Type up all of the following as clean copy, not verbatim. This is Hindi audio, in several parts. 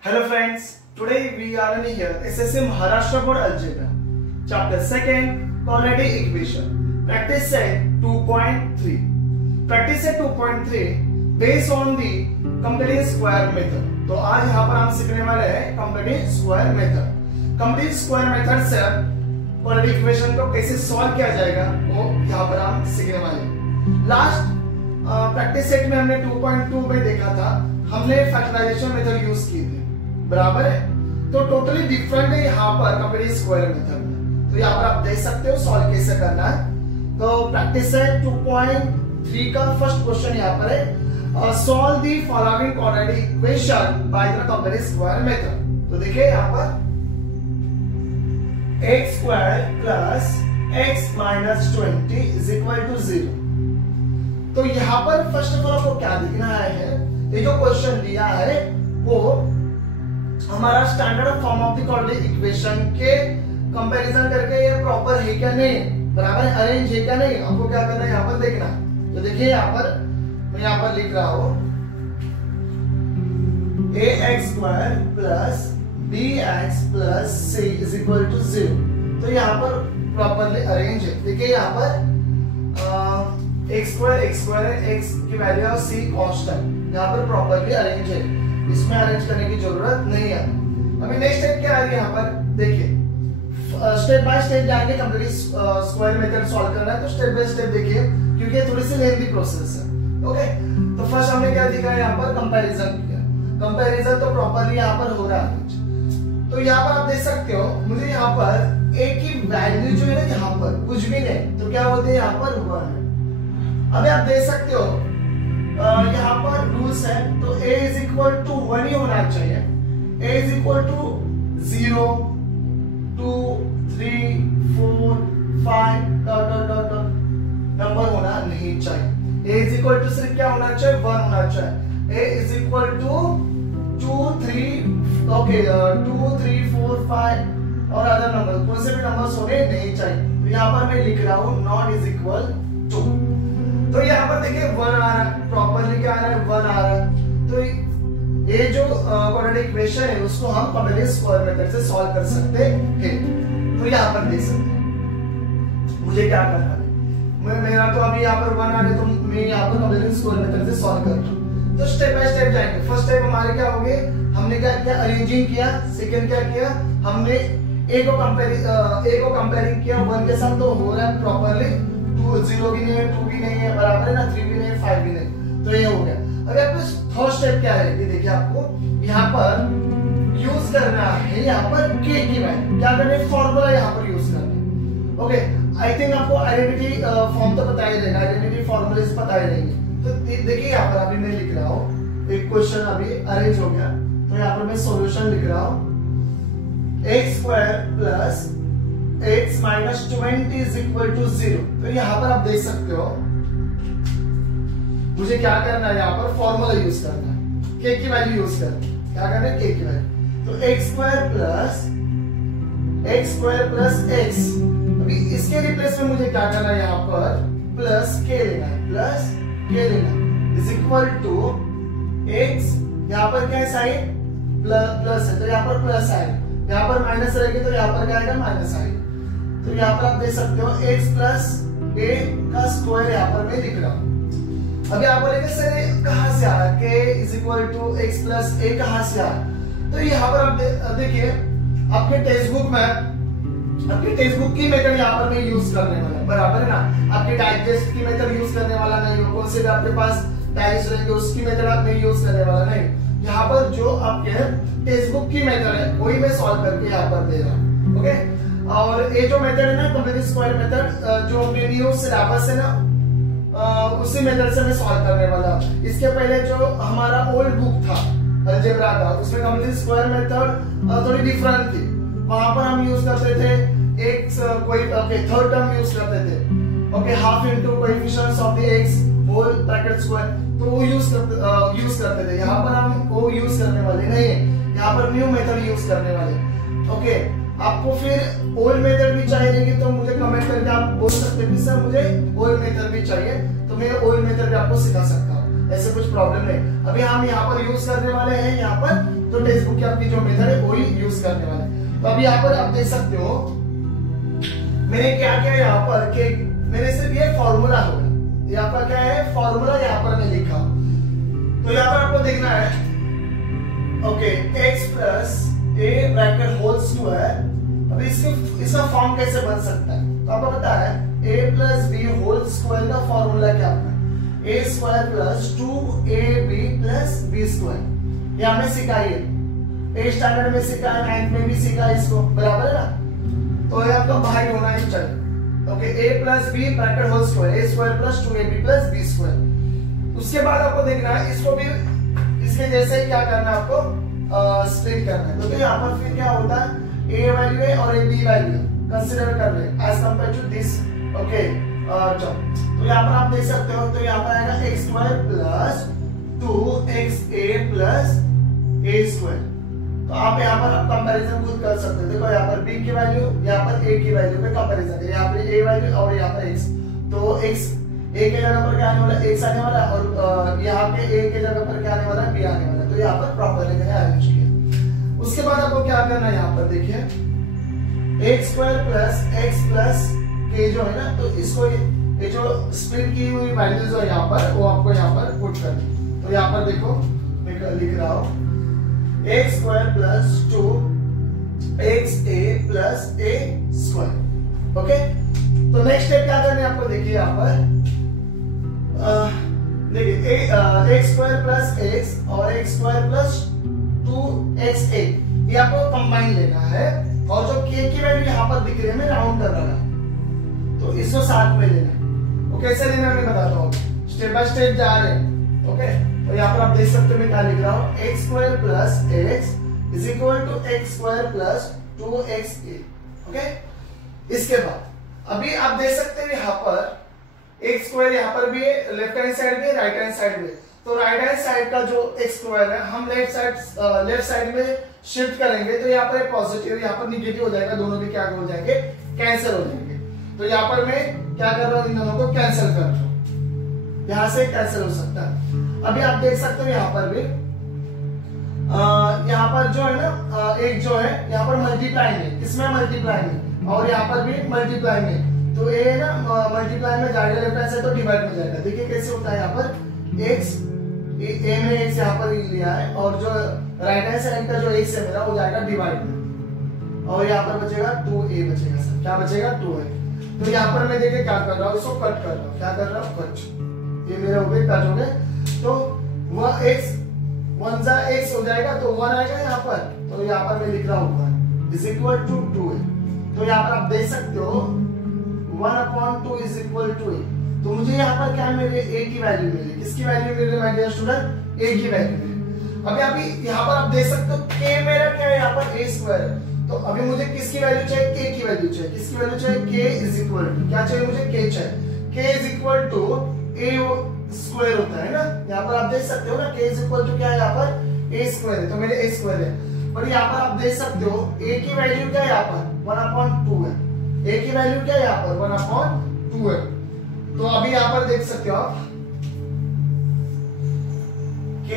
Hello friends, today we are learning here SSC Maharashtra Board Algebra, Chapter 2nd, Quadratic Equation, Practice Set 2.3. Practice Set 2.3 based on the Completing Square Method. तो आज यहाँ पर हम सीखने वाले हैं Completing Square Method. Completing Square Method से Quadratic Equation को कैसे सॉल्व किया जाएगा वो यहाँ पर हम सीखने वाले हैं. लास्ट प्रैक्टिस सेट में हमने 2.2 में देखा था, हमने फैक्टराइजेशन मेथड यूज की थी, बराबर है. तो टोटली डिफरेंट है यहाँ पर कंप्लीट स्क्वायर मेथड में. तो यहाँ पर आप देख सकते हो सॉल्व कैसे करना है. तो प्रैक्टिस सेट 2.3 का फर्स्ट क्वेश्चन यहाँ पर है, solve the following quadratic equation by the complete square method. तो देखिए यहाँ पर x square plus x minus 20 is equal to 0. तो यहाँ पर फर्स्ट ऑफ ऑल आपको क्या दिखना है, ये जो क्वेश्चन दिया है वो हमारा standard form of the quadratic equation के कंपैरिजन करके ये प्रॉपर है क्या नहीं, बराबर अरेंज है क्या नहीं, आपको क्या करना है यहाँ पर देखना. तो देखिए यहाँ पर मैं यहाँ पर लिख रहा हूं ax square plus bx plus c is equal to 0. तो यहाँ पर प्रॉपरली अरेंज है. देखिए यहाँ पर x स्क्वायर है, x की वैल्यू है, c कांस्टेंट, यहाँ पर प्रॉपरली अरेंज है, इसमें अरेंज करने की जरूरत नहीं है. अभी नेक्स्ट स्टेप क्या है यहाँ पर देखिए, स्टेप बाय स्टेप जाएंगे. कंप्लीट स्क्वायर मेथड सॉल्व करना है तो स्टेप बाय स्टेप देखिए, क्योंकि थोड़ी सी लेंथी प्रोसेस है. ओके, तो फर्स्ट हमने क्या दिखा है यहाँ पर, कंपैरिजन किया. कंपैरिजन तो प्रॉपरली यहाँ पर हो रहा है. तो यहाँ पर आप देख सकते हो, मुझे यहाँ पर a की वैल्यू जो है ना यहाँ पर कुछ भी नहीं, तो क्या होते हैं यहाँ पर 1 है. अभी आप देख सकते हो यहाँ पर रूल्स है, तो a इज इक्वल टू 1 ही होना चाहिए. a is equal to 0 2 3 4 5 dot dot dot dot number होना नहीं चाहिए. a इज इक्वल टू सिर्फ क्या होना चाहिए, 1 होना चाहिए. a is equal to 2 3 okay 2 3 4 5 और अदर नंबर, कौन से भी नंबर्स होने नहीं चाहिए. तो यहाँ पर मैं लिख रहा हूँ नॉट इज इक्वल टू. तो यहाँ पर देखिए 1 आ रहा है, प्रॉपरली क्या आ रहा है, 1 आ रहा है. तो ये जो क्वाड्रेटिक इक्वेशन है उसको हम कंप्लीट स्क्वायर मेथड से सॉल्व कर सकते हैं. तो यहाँ पर देख सकते हैं मुझे क्या करना है, मेरा तो अभी यहाँ पर 1 आ रहा है, तो मैं यहाँ पर कंप्लीट स्क्वायर मेथड से सॉल्व कर रहा हूँ. तो स्टेप बाय स्टेप जाएंगे. फर्स्ट स्टेप हमारे क्या हो गए, हमने क्या किया, अरेंजिंग किया. सेकंड क्या किया, हमने a को कंपेयरिंग किया 1 के साथ, तो हो रहा है प्रॉपरली. 0 भी नहीं है, 2 भी नहीं है, बराबर है ना, 3 भी नहीं है, 5 भी नहीं, तो ये हो गया. अगर आपको थर्ड स्टेप क्या है, ये देखिए आपको यहाँ पर यूज करना है, यहाँ पर k की वैल्यू क्या करना है, फॉर्मूला यहाँ पर यूज करना है. ओके, आई थिंक आपको आइडेंटिटी फॉर्म तो पता ही रहेगा, आइडेंटिटी फॉर्मूलेस पता ही रहेंगे. तो देखिए यहाँ पर अभी मैं लिख रहा हूँ, एक क्वेश्चन अभी अरेंज हो गया, तो यहाँ पर मैं सॉल्यूशन लिख रहा हूँ. x square plus x minus 20 is equal to 0. तो यहाँ पर आप देख सकते हो मुझे क्या करना है, यहाँ पर फॉर्मूला यूज करना है, k की वैल्यू यूज करना है. क्या करना है, k की वैल्यू. तो x स्क्वायर प्लस x, अभी इसके रिप्लेस में मुझे क्या करना है, यहाँ पर प्लस k लेना है, प्लस k लेना है इज इक्वल टू x, यहाँ पर क्या है साइन प्लस है, तो यहाँ पर प्लस आएगा, यहाँ पर माइनस रहेगी तो यहाँ पर क्या आएगा, माइनस आएगा. तो यहाँ पर आप देख सकते हो x प्लस a का स्क्वायर यहाँ पर मैं लिख रहा हूँ. अभी आप बोलेंगे सर कहाँ से आ रहा है, k is equal to x plus a कहाँ से आ रहा है. तो यहाँ पर आप देखिए आपके टेक्स्ट बुक की मेथड यहाँ पर मैं यूज करने वाला, बराबर है ना. आपके डाइजेस्ट की मेथड यूज करने वाला नहीं हो, कौन से भी आपके पास डाइजेस्ट रहेंगे उसकी मेथड आप नहीं यूज करने वाला नहीं. यहाँ पर जो आपके टेक्स्ट बुक की मेथड है वही मैं सॉल्व करके यहाँ पर दे रहा हूँ. ओके, और ये जो मेथड है ना कंप्लीट स्क्वायर मेथड, जो अपने न्यू सिलेबस है ना, उसी मेथड से मैं सॉल्व करने वाला. इसके पहले जो हमारा ओल्ड बुक था अलजेब्रा का, उसमें कंप्लीट स्क्वायर मेथड थोड़ी डिफरेंट थी. वहां पर हम यूज करते थे एक कोई थर्ड टर्म यूज करते थे, okay, half into coefficients of the x whole bracket square, तो वो यूज करते थे. यहाँ पर हम वो यूज करने वाले नहीं है, यहाँ पर न्यू मेथड यूज करने वाले. ओके, आपको फिर ओल्ड मेथड भी चाहिए तो मुझे कमेंट करके आप बोल सकते हैं कि सर मुझे ओल्ड मेथड भी चाहिए, तो मैं ओल्ड मेथड भी आपको सिखा सकता हूँ, ऐसे कुछ प्रॉब्लम नहीं. अभी हम यहाँ पर यूज करने वाले हैं यहाँ पर, तो टेक्स्ट बुक की आप की जो मेथड है वही यूज करने वाले। तो अभी यहाँ पर आप देख सकते हो मैंने क्या किया यहाँ पर कि मैंने सिर्फ ये फॉर्मूला होगा, यहाँ पर क्या है फॉर्मूला यहाँ पर मैं लिखा। तो यहाँ पर आपको देखना है okay x plus A bracket whole square. अब इसका फॉर्म कैसे बन सकता है, तो आपको पता है a plus B whole square का फॉर्मूला क्या होता है, a square plus 2ab plus b square. ये हमने सीखा है, ए स्टैंडर्ड में सीखा है, 9th में भी सीखा है इसको, बराबर है ना। तो ये आपका बाहर होना ही चाहिए okay a plus B bracket whole square, a square plus 2ab plus b square. उसके बाद आपको देखना है इसको भी इसके जैसे ही क्या करना है आपको स्प्लिट करना है। तो यहाँ पर फिर क्या होता है a वैल्यू है और a b वैल्यू कंसीडर कर रहे हैं as compare to this okay term. तो यहाँ पर आप देख सकते हो, तो यहाँ पर आएगा x square plus 2xa plus a square. तो आप यहाँ पर कंपैरिजन खुद कर सकते हो। देखो यहाँ पर b की वैल्यू, यहाँ पर a की वैल्यू पे कंपैरिजन है, यहाँ पे a वैल्यू और यहाँ पर x। तो x a के जगह पर क्या आने वाला है, x आने वाला है, और यहाँ पे a के जगह पर क्या आने वाला है, b आने वाला है। तो यहाँ पर प्रॉपरली मैंने अरेंज किया। उसके बाद आपको क्या करना है, यहाँ पर देखिए x square plus x plus k जो है ना, तो इसको ये जो स्प्लिट की हुई वैल्यूज है यहाँ पर वो आपको यहाँ पर पुट करनी। तो यहाँ पर देखो मैं लिख रहा हूँ x square plus 2xa plus a square okay. तो नेक्स्ट स्टेप क्या करना है आपको, देखिए यहाँ पर देखिए x स्क्वायर प्लस x और x स्क्वायर प्लस 2xa ये आपको कंबाइन लेना है, और जो k की वैल्यू यहाँ पर दिख रही है मैं राउंड कर रहा हूँ, तो इसको साथ में लेना है। वो कैसे लेना मैं बताता हूँ, स्टेप बाय स्टेप जा रहे हैं ओके। तो यहाँ पर आप देख सकते हो मैं क्या लिख रहा हूँ, x square plus x is equal to x square plus 2xa okay. इसके बाद अभी आप देख सकते हो यहाँ पर x स्क्वायर यहाँ पर भी है, लेफ्ट हैंड साइड में, राइट हैंड साइड में। तो राइट हैंड साइड का जो x स्क्वायर है हम लेफ्ट साइड में शिफ्ट करेंगे, तो यहाँ पर पॉजिटिव यहाँ पर निगेटिव हो जाएगा, दोनों भी क्या हो जाएंगे, कैंसिल हो जाएंगे। तो यहाँ पर मैं क्या कर रहा हूँ, इन दोनों को कैंसिल कर रहा हूँ, यहाँ से कैंसिल हो सकता है। अभी आप देख सकते हो यहाँ पर भी यहाँ पर जो है ना एक जो है यहाँ पर मल्टीप्लाई में, किसमें मल्टीप्लाई में, और यहाँ पर भी मल्टीप्लाई में। तो ए ना मल्टीप्लाई में जाएगा लेफ्ट हैंड साइड, तो डिवाइड में जाएगा। देखिए कैसे होता है, यहाँ पर x ए में x यहाँ पर लिया है, और जो राइट हैंड साइड का जो x है मेरा वो जाएगा डिवाइड में, और यहाँ पर बचेगा 2a बचेगा सर, क्या बचेगा 2a। तो यहाँ पर मैं देखिए क्या कर रहा हूँ, इसको कट कर रहा हूँ, क्या कर रहा हूँ कट, ये मेरे हो गए कट हो गए। तो वह x 1 जा x हो जाएगा, तो 1 आएगा यहाँ पर, तो यहाँ पर मैं लिख रहा हूँ इज इक्वल टू 2a। तो यहाँ पर आप देख सकते हो 1/2 इज इक्वल टू a। तो मुझे यहाँ पर क्या मिले, a की वैल्यू मिली, किसकी वैल्यू मिली माय डियर स्टूडेंट, a की वैल्यू मिली। अभी यहाँ पर आप देख सकते हो k मेरा क्या है, यहाँ पर a स्क्वायर है। तो अभी मुझे किसकी वैल्यू चाहिए, k की वैल्यू चाहिए, किसकी वैल्यू चाहिए, k इज इक्वल टू क्या चाहिए मुझे, k चाहिए, k is equal to a square होता है ना। यहाँ पर आप देख सकते हो ना k इज इक्वल टू क्या है, यहाँ पर a स्क्वायर है, तो मेरे a स्क्वायर है। और यहाँ पर आप देख सकते हो a की वैल्यू क्या है, यहाँ पर 1/2 है, a की वैल्यू क्या है यहाँ पर 1/2 है। तो अभी यहाँ पर देख सकते हो आप k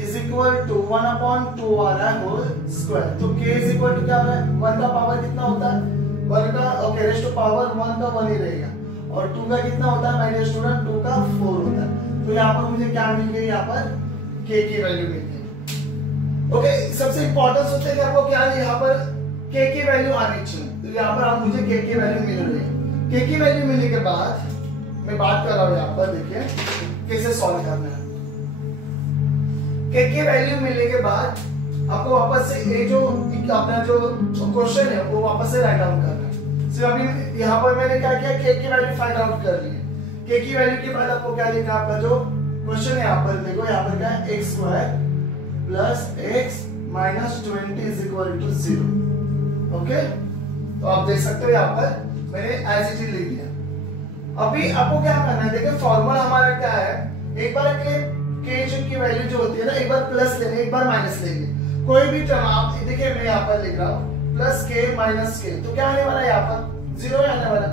इज इक्वल टू 1/2 आ रहा है होल स्क्वायर। तो k इज इक्वल टू क्या हो रहा है, 1 का पावर कितना होता है, 1 का ओके रेस्ट टू पावर 1 का 1 ही रहेगा, और 2 का कितना होता है माय डियर स्टूडेंट, 2 का 4 होता है। तो यहाँ पर मुझे क्या मिल गई, यहाँ पर k की वैल्यू मिल गई ओके। सबसे इंपॉर्टेंट होता है कि आपको क्या है, यहाँ पर k की वैल्यू आनी चाहिए। तो यहाँ पर आप मुझे k की वैल्यू मिल रही है। k की वैल्यू मिलने के बाद मैं बात कर रहा हूँ यहाँ पर, देखिए कैसे सॉल्व करना है। k की वैल्यू मिलने के बाद आपको वापस से ये जो अपना जो क्वेश्चन है वो वापस से राइट डाउन करना है। सिर्फ अभी यहाँ पर मैंने क्या किया, k की वैल्यू फाइंड आउट कर ली है। k की वैल्यू के बाद आपको क्या लिखना है, आपका जो क्वेश्चन है यहाँ पर देखो, यहाँ पर क्या है, x square plus x minus 20 is equal to 0 okay. तो आप देख सकते हो यहाँ पर मैंने एज इट इज लिख दिया। अभी आपको क्या करना है, देखिए फॉर्मूला हमारा क्या है, एक बार k की वैल्यू जो होती है ना, एक बार प्लस लेंगे एक बार माइनस लेंगे, कोई भी टर्म आप देखिए मैं यहाँ पर लिख रहा हूँ प्लस k माइनस k, तो क्या आने वाला है यहाँ पर 0 आने वाला।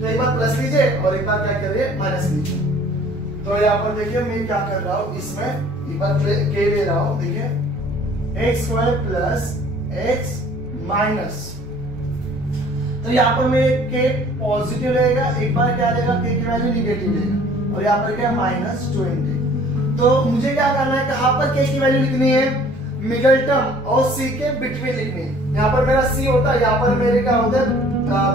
तो एक बार प्लस लीजिए और एक बार क्या करिए माइनस लीजिए। तो यहाँ पर देखिए मैं क्या कर रहा हूँ, इसमें एक बार k ले रहा हूँ, देखिए x square plus x minus, तो यहाँ पर मेरे के पॉजिटिव रहेगा, एक बार क्या लेगा के की वैल्यू निगेटिव लेगा, और यहाँ पर क्या -20। तो मुझे क्या करना है, कहाँ पर के की वैल्यू लिखनी है, मिडल टर्म और सी के बिटवीन लिखनी है। यहाँ पर मेरा सी होता है, यहाँ पर मेरे क्या होता है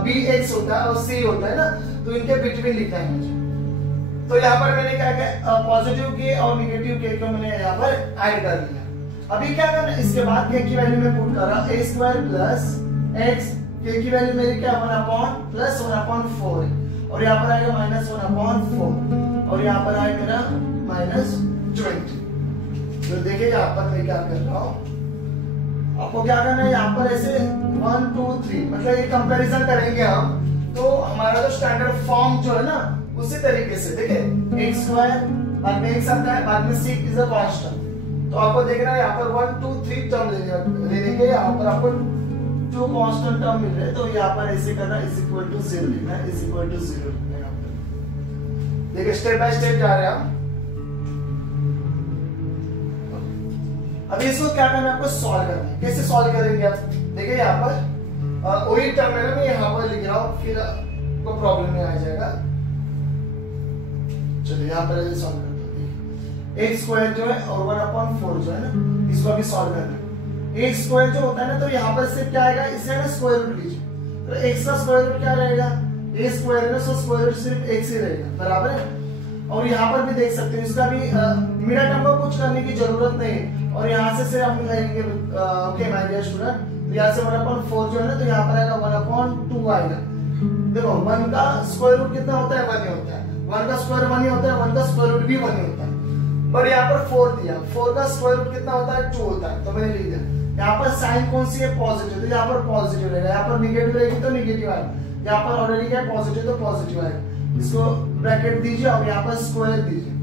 बी एक्स होता है और सी होता है ना, तो इनके बिटवीन लिखना है मुझे। तो यहाँ पर मैंने क्या किया, पॉजिटिव के और निगेटिव के को मैंने यहाँ पर ऐड कर लिया। अभी क्या करना है, इसके बाद के की वैल्यू में पुट कर रहा हूँ ए स्क्वायर प्लस एक्स, के की वैल्यू मेरी क्या 1 प्लस 1/4 है, और यहाँ पर आएगा -1/4, और यहाँ पर आएगा मेरा -20। तो देखिए यहाँ पर मैं क्या कर रहा हूँ, आपको क्या करना है, यहाँ पर ऐसे 1 2 3 मतलब ये कंपैरिजन करेंगे हम, तो हमारा जो स्टैंडर्ड फॉर्म जो है ना उसी तरीके से देखिए एक्स स्क्वायर बाद में एक्स आता है, बाद में सी इज अ कांस्टेंट। तो आपको देखना है यहाँ पर 1 2 3 टर्म लेंगे, यहाँ पर आपको 2 कांस्टेंट टर्म मिल रहे हैं, तो यहाँ पर ऐसे करना इज इक्वल टू 0 लिखना है, इज इक्वल टू 0 लिखना है। यहाँ पर देखिए स्टेप बाय स्टेप जा रहे हैं हम। अभी इसको क्या करना है, आपको सॉल्व करना है। कैसे सॉल्व करेंगे आप, देखिए यहाँ पर वही टर्म है ना, मैं यहाँ पर लिख रहा हूँ, फिर आपको प्रॉब्लम नहीं आ जाएगा। चलिए यहाँ पर ऐसे सॉल्व करते हैं। एक्स स्क्वायर जो है और 1/4 जो है ना, इसको अभी सॉल्व करना है। एक्स स्क्वायर जो होता है ना, तो यहाँ पर सिर्फ क्या आएगा, इसे ना स्क्वायर रूट लीजिए, तो एक्स का स्क्वायर रूट क्या रहेगा, ए स्क्वायर है ना, सो स्क्वायर रूट सिर्फ एक्स ही रहेगा, बराबर है। और यहाँ पर भी देख सकते हैं, इसका भी मिडल टर्म को कुछ करने की जरूरत नहीं है, और यहाँ से हम मिलाएंगे। ओके माय डियर स्टूडेंट, तो यहाँ से 1/4 जो है ना, तो यहाँ पर आएगा 1/2 आएगा। देखो 1 का स्क्वायर रूट कितना होता है, 1 ही होता है, 1 का स्क्वायर 1 ही होता है, 1 का स्क्वायर रूट भी 1 ही होता है। पर यहाँ पर 4 दिया, 4 का स्क्वायर रूट कितना होता है, 2 होता है, तो मैंने लिख दिया। यहाँ पर साइन कौन सी है, पॉजिटिव, तो यहाँ पर पॉजिटिव रहेगा, यहाँ पर निगेटिव रहेगी तो निगेटिव आएगा, यहाँ पर ऑलरेडी क्या पॉजिटिव तो पॉजिटिव आएगा। इसको ब्रैकेट दीजिए और यहाँ पर स्क्वायर दीजिए,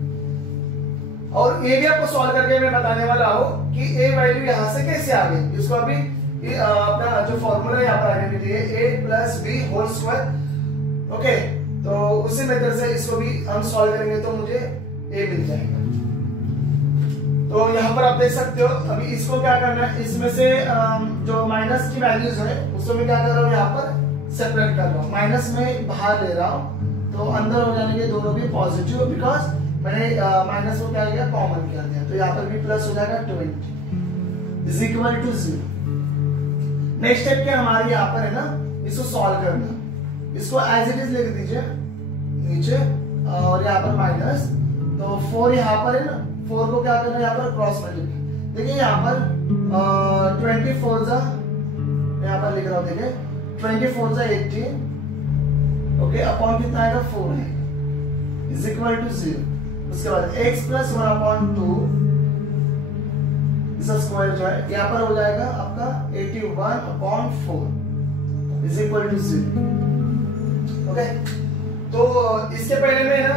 और ये भी आपको सॉल्व करके मैं बताने वाला हूँ कि ए वैल्यू यहाँ से कैसे आ गई। इसको अभी अपना जो फॉर्मूला यहाँ पर आइडेंटिटी है a + b whole square, okay, तो उसी मेथड से इसको भी हम सॉल्व करेंगे तो मुझे a मिल जाएगा। तो यहाँ पर आप देख सकते हो, अभी इसको क्या करना है, इसमें से जो माइनस की वैल्यूज है उसको मैं क्या कर रहा हूँ, यहाँ पर सेपरेट कर रहा हूँ, माइनस में बाहर ले रहा हूँ, तो अंदर हो जाने के दोनों भी पॉजिटिव, बिकॉज मैंने माइनस को क्या किया, कॉमन किया गया, तो यहाँ पर भी प्लस हो जाएगा 20 is equal to 0। Next step क्या हमारी यहाँ पर है ना, इसको सॉल्व करना, इसको एज इट इज लिख दीजिए नीचे, और यहाँ पर माइनस, तो 4 यहाँ पर है ना, 4 को क्या करना है, यहाँ पर क्रॉस मल्टीप्लाई। देखिए यहाँ पर 24 यहाँ पर लिख रहा हूँ, देखिए 24 18, ओके, अपॉन कितना आएगा, 4 है, इज इक्वल टू 0। उसके बाद x + 1/2 इसका स्क्वायर जो है यहाँ पर हो जाएगा आपका 81/4 इज इक्वल टू 0। ओके, तो इसके पहले में ना,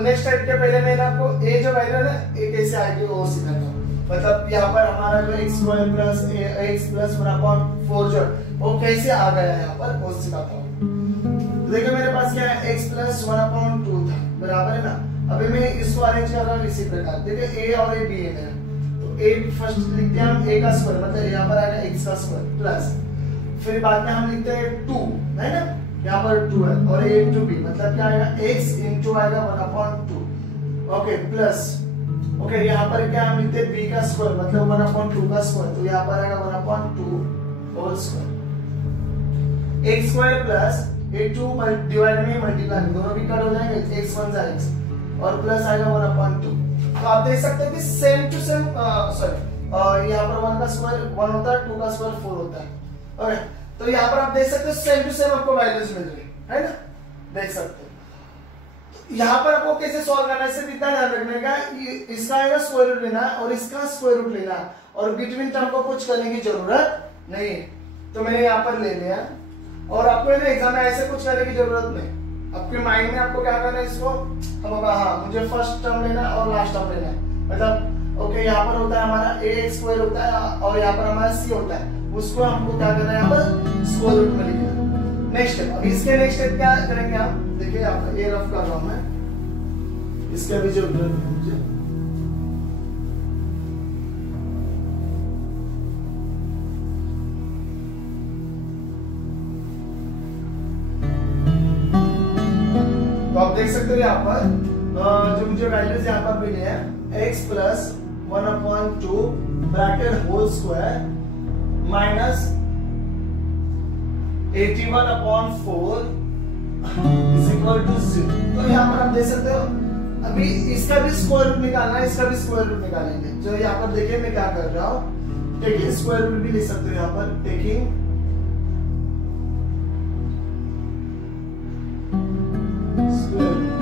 नेक्स्ट स्टेप के पहले में आपको a जो वैल्यू है ना, a कैसे आएगी वो सिखाता हूँ। मतलब यहाँ पर हमारा जो x² प्लस x + 1/4 जो वो कैसे आ गया है, यहाँ पर वो सिखाता हूँ। देखिए मेरे पास क्या है, x + 1/2 था, बराबर है ना। अभी मैं इसको अरेंज कर रहा हूँ इसी प्रकार, देखिए a और a b है मेरा, तो a फर्स्ट लिखते हैं हम a का स्क्वायर, मतलब यहाँ पर आएगा x का स्क्वायर प्लस, फिर बाद में हम लिखते हैं 2 है ना, यहाँ पर 2 है, और a * b मतलब क्या आएगा, x * आएगा 1/2, ओके, प्लस, ओके, यहाँ पर क्या हम लिखते हैं b का स्क्वायर मतलब 1/2 का स्क्वायर, तो यहाँ पर आएगा 1/2 whole square, x² plus a2 divide में मल्टीप्लाई, दोनों भी कट हो जाएंगे, x 1 जा x, और प्लस आएगा 1/2। तो आप देख सकते हैं कि सेम टू सेम, सॉरी यहाँ पर 1 का स्क्वायर 1 होता है, 2 का स्क्वायर 4 होता है, ओके, तो यहाँ पर आप देख सकते हो सेम टू सेम आपको वैल्यूज मिल रही है ना, देख सकते हो। यहाँ पर आपको कैसे सॉल्व करना है, सिर्फ इतना ध्यान रखने का, इसका है ना स्क्वायर रूट लेना है और इसका स्क्वायर रूट लेना है, और बिटवीन टर्म को कुछ करने की जरूरत नहीं, तो मैंने यहाँ पर ले लिया, और आपको एग्जाम में ऐसे कुछ करने की जरूरत नहीं, आपके माइंड में आपको क्या करना है, इसको हम हाँ मुझे फर्स्ट टर्म लेना है और लास्ट टर्म लेना है, मतलब ओके, यहाँ पर होता है हमारा ax² होता है और यहाँ पर हमारा c होता है, उसको हमको क्या करना है, यहाँ पर स्क्वायर रूट में लिखना। नेक्स्ट स्टेप, अब इसके नेक्स्ट स्टेप क्या करेंगे हम, देखिए यहाँ पर ये रफ कर रहा हूँ मैं, इसका भी जो मुझे देख सकते हो यहाँ पर जो मुझे वैल्यूज यहाँ पर मिली है x plus 1/2 bracket whole square minus 81/4 is equal to 0। तो यहाँ पर आप देख सकते हो अभी इसका भी स्क्वायर रूट निकालना है, इसका भी स्क्वायर रूट निकालेंगे। जो यहाँ पर देखिए मैं क्या कर रहा हूँ, टेकिंग स्क्वायर रूट भी लिख सकते हो यहाँ पर, टेकिंग स्क्वायर रूट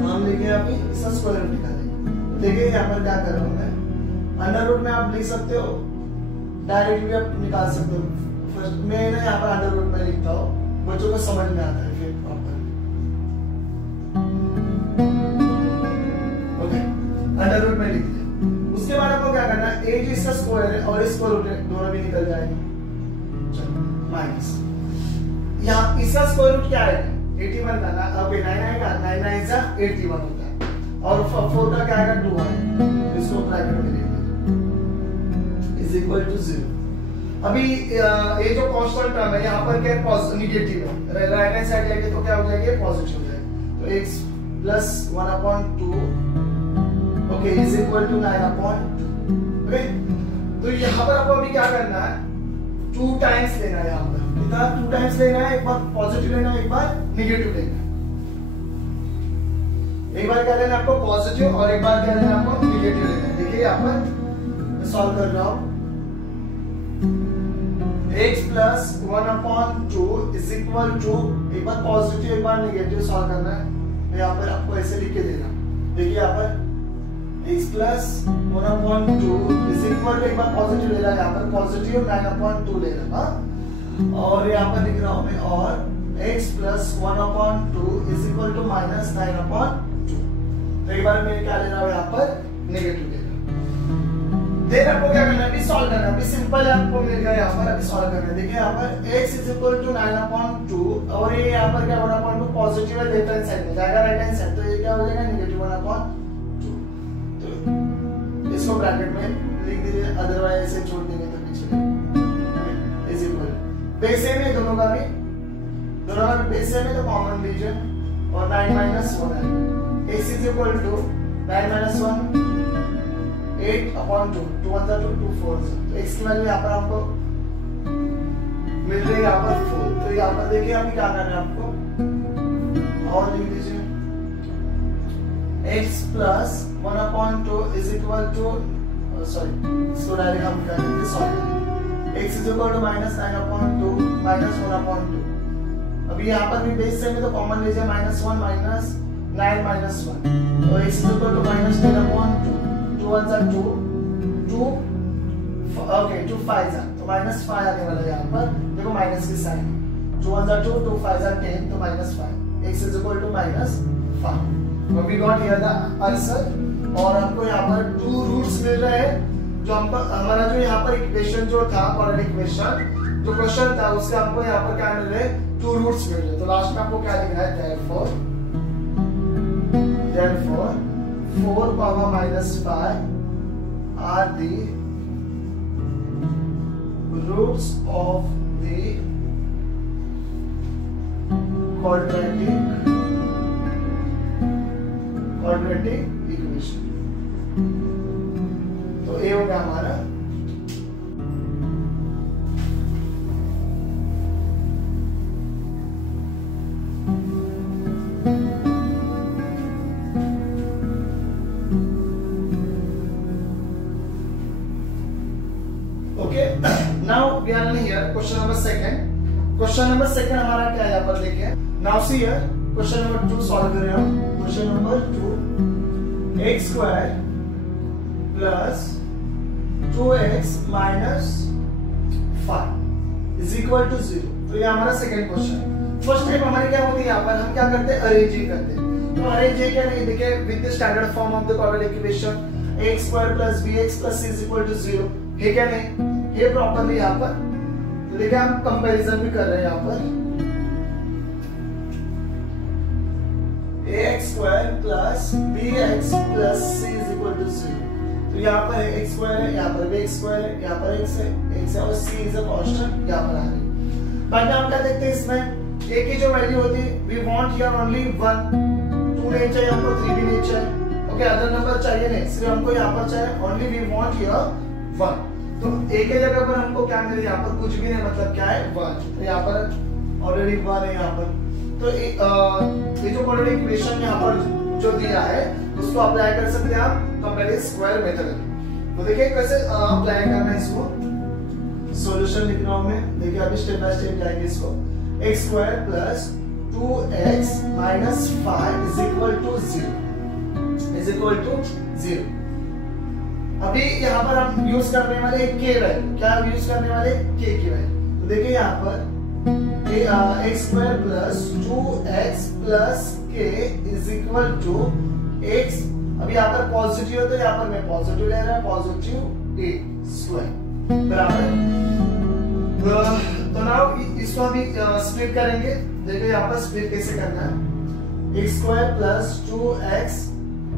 हम लेके अभी इसका स्क्वायर रूट निकालेंगे। देखिए यहाँ पर क्या कर रहा हूँ मैं, अंडर रूट में आप लिख सकते हो, डायरेक्ट भी आप निकाल सकते हो। फर्स्ट मैं ना यहाँ पर अंडर रूट में लिखता हूँ, बच्चों को समझ में आता है फिर प्रॉपर। ओके, अंडर रूट में लिख दिया। उसके बाद आपको क्या करना है, a जो इसका स्क्वायर है और स्क्वायर रूट है दोनों भी निकल जाएंगे। चलो माइनस यहाँ इसका स्क्वायर रूट क्या है 81 का ना, ओके 9 आएगा, 9 9 जा 81 होता है और 4 का क्या आएगा 2 आएगा, इसको ब्रैकेट में लिख दो इज इक्वल टू 0। अभी ये जो कांस्टेंट टर्म है यहाँ पर क्या निगेटिव है, राइट हैंड साइड लेके तो क्या हो जाएगा पॉजिटिव हो जाएगा। तो x plus 1/2 okay is equal to 9/2। Okay, तो यहाँ पर आपको अभी क्या करना है, 2 टाइम्स लेना है। यहाँ पर कितना 2 टाइम्स लेना है, एक बार पॉजिटिव लेना है, एक बार निगेटिव लेना है। एक बार क्या लेना है आपको पॉजिटिव और एक बार क्या लेना है आपको निगेटिव लेना है। देखिए यहाँ पर मैं सॉल्व कर रहा हूँ, x plus 1/2 is equal to, एक बार पॉजिटिव एक बार निगेटिव सॉल्व करना है। यहाँ पर आपको ऐसे लिख के देना, देखिए यहाँ पर x plus 1/2 is equal to, एक बार पॉजिटिव ले रहा है यहाँ पर पॉजिटिव 9/2 ले रहा है, और यहाँ पर लिख रहा हूँ मैं और x plus 1/2 is equal to minus 9/2। तो एक बार मैं क्या ले रहा हूँ यहाँ पर नेगेटिव ले रहा हूँ। देन आपको क्या करना है, अभी सॉल्व करना है। अभी सिंपल है, आपको मिल गया यहाँ पर, अभी सॉल्व करना है। देखिए यहाँ पर x इज इक्वल टू 9/2 और ये यहाँ पर क्या 1/2 पॉजिटिव है, लेफ्ट हैंड साइड में जाएगा राइट हैंड साइड, तो ये क्या हो जाएगा नेगेटिव 1/2। तो इसको ब्रैकेट में लिख दीजिए, अदरवाइज ऐसे छोड़ देंगे तो पीछे इज इक्वल बेस सेम है दोनों का भी बेस सेम है, तो कॉमन लीजिए और 9 - 1 है। x is equal to 9 - 1 8/2, 2 1 2 2 4। तो x की वैल्यू यहाँ पर आपको मिल रही है यहाँ पर 4। तो यहाँ पर देखिए अभी क्या करना है आपको, और लिख दीजिए x plus 1/2 is equal to, sorry इसको डायरेक्ट हम कर देंगे solve, x is equal to minus 9/2 minus 1/2। अभी यहाँ पर भी बेस सेम है तो कॉमन लीजिए, -1 माइनस 9 - 1, तो x is equal to minus 10/2, 2 1 2 2 okay 2 5 तो -5 आने वाला है यहाँ पर, देखो माइनस की साइन, 2 1 2 2 5 10 तो -5, x इज इक्वल टू -5। तो we got here the answer. और आपको यहाँ पर 2 रूट्स मिल रहे हैं, जो हमको हमारा जो यहाँ पर इक्वेशन जो था क्वाड्रेटिक इक्वेशन जो क्वेश्चन था उसके आपको यहाँ पर क्या मिल रहे हैं 2 रूट्स मिल रहे हैं। तो लास्ट में आपको क्या लिखना है, therefore 4 power -5 are the roots of the quadratic equation। तो ये हो गया हमारा now we are here question number 2 हमारा क्या है यहाँ पर देखिए, now see here question number 2 solve कर रहे हैं हम। question number 2 x square plus 2x minus 5 is equal to 0। तो ये हमारा सेकंड क्वेश्चन। फर्स्ट टाइप हमारी क्या होती है, यहाँ पर हम क्या करते हैं अरेंजिंग करते हैं। तो अरेंज क्या नहीं, देखिए with the standard form of the quadratic equation x square plus bx plus c is equal to 0 है क्या नहीं, ये प्रॉपर्ली यहाँ पर देखिए हम कंपैरिजन भी कर रहे हैं यहाँ पर ax square plus bx plus c is equal to 0। तो यहाँ पर x square है, यहाँ पर bx square है, यहाँ पर x है और c is a constant यहाँ पर आ रही। बाकी हम क्या देखते हैं इसमें a की जो वैल्यू होती है we want here only 1 2 नहीं चाहिए हमको, 3 भी नहीं चाहिए, ओके अदर नंबर चाहिए नहीं, सिर्फ हमको यहाँ पर चाहिए ओनली वी वांट हियर 1। तो एक ही जगह पर हमको क्या मिले, यहाँ पर कुछ भी नहीं, मतलब क्या है 1, तो यहाँ पर ऑलरेडी 1 है यहाँ पर। तो ये जो क्वाड्रेटिक इक्वेशन यहाँ पर जो दिया है उसको अप्लाई कर सकते हैं आप कंपैरेटिव स्क्वायर मेथड। तो देखिए कैसे अप्लाई करना है इसको, सॉल्यूशन लिख रहा हूं मैं, देखिए अभी स्टेप बाय स्टेप जाएंगे इसको। x square plus 2x minus 5 is equal to 0। अभी यहाँ पर हम यूज करने वाले k वैल्यू, क्या यूज करने वाले k की वैल्यू। तो देखिए यहाँ पर x square plus 2x plus k is equal to x, अभी यहाँ पर पॉजिटिव है तो यहाँ पर मैं पॉजिटिव ले रहा हूँ, पॉजिटिव a स्क्वायर बराबर। तो नाउ इसको अभी स्प्लिट करेंगे, देखिए यहाँ पर स्प्लिट कैसे करना है। x square plus 2x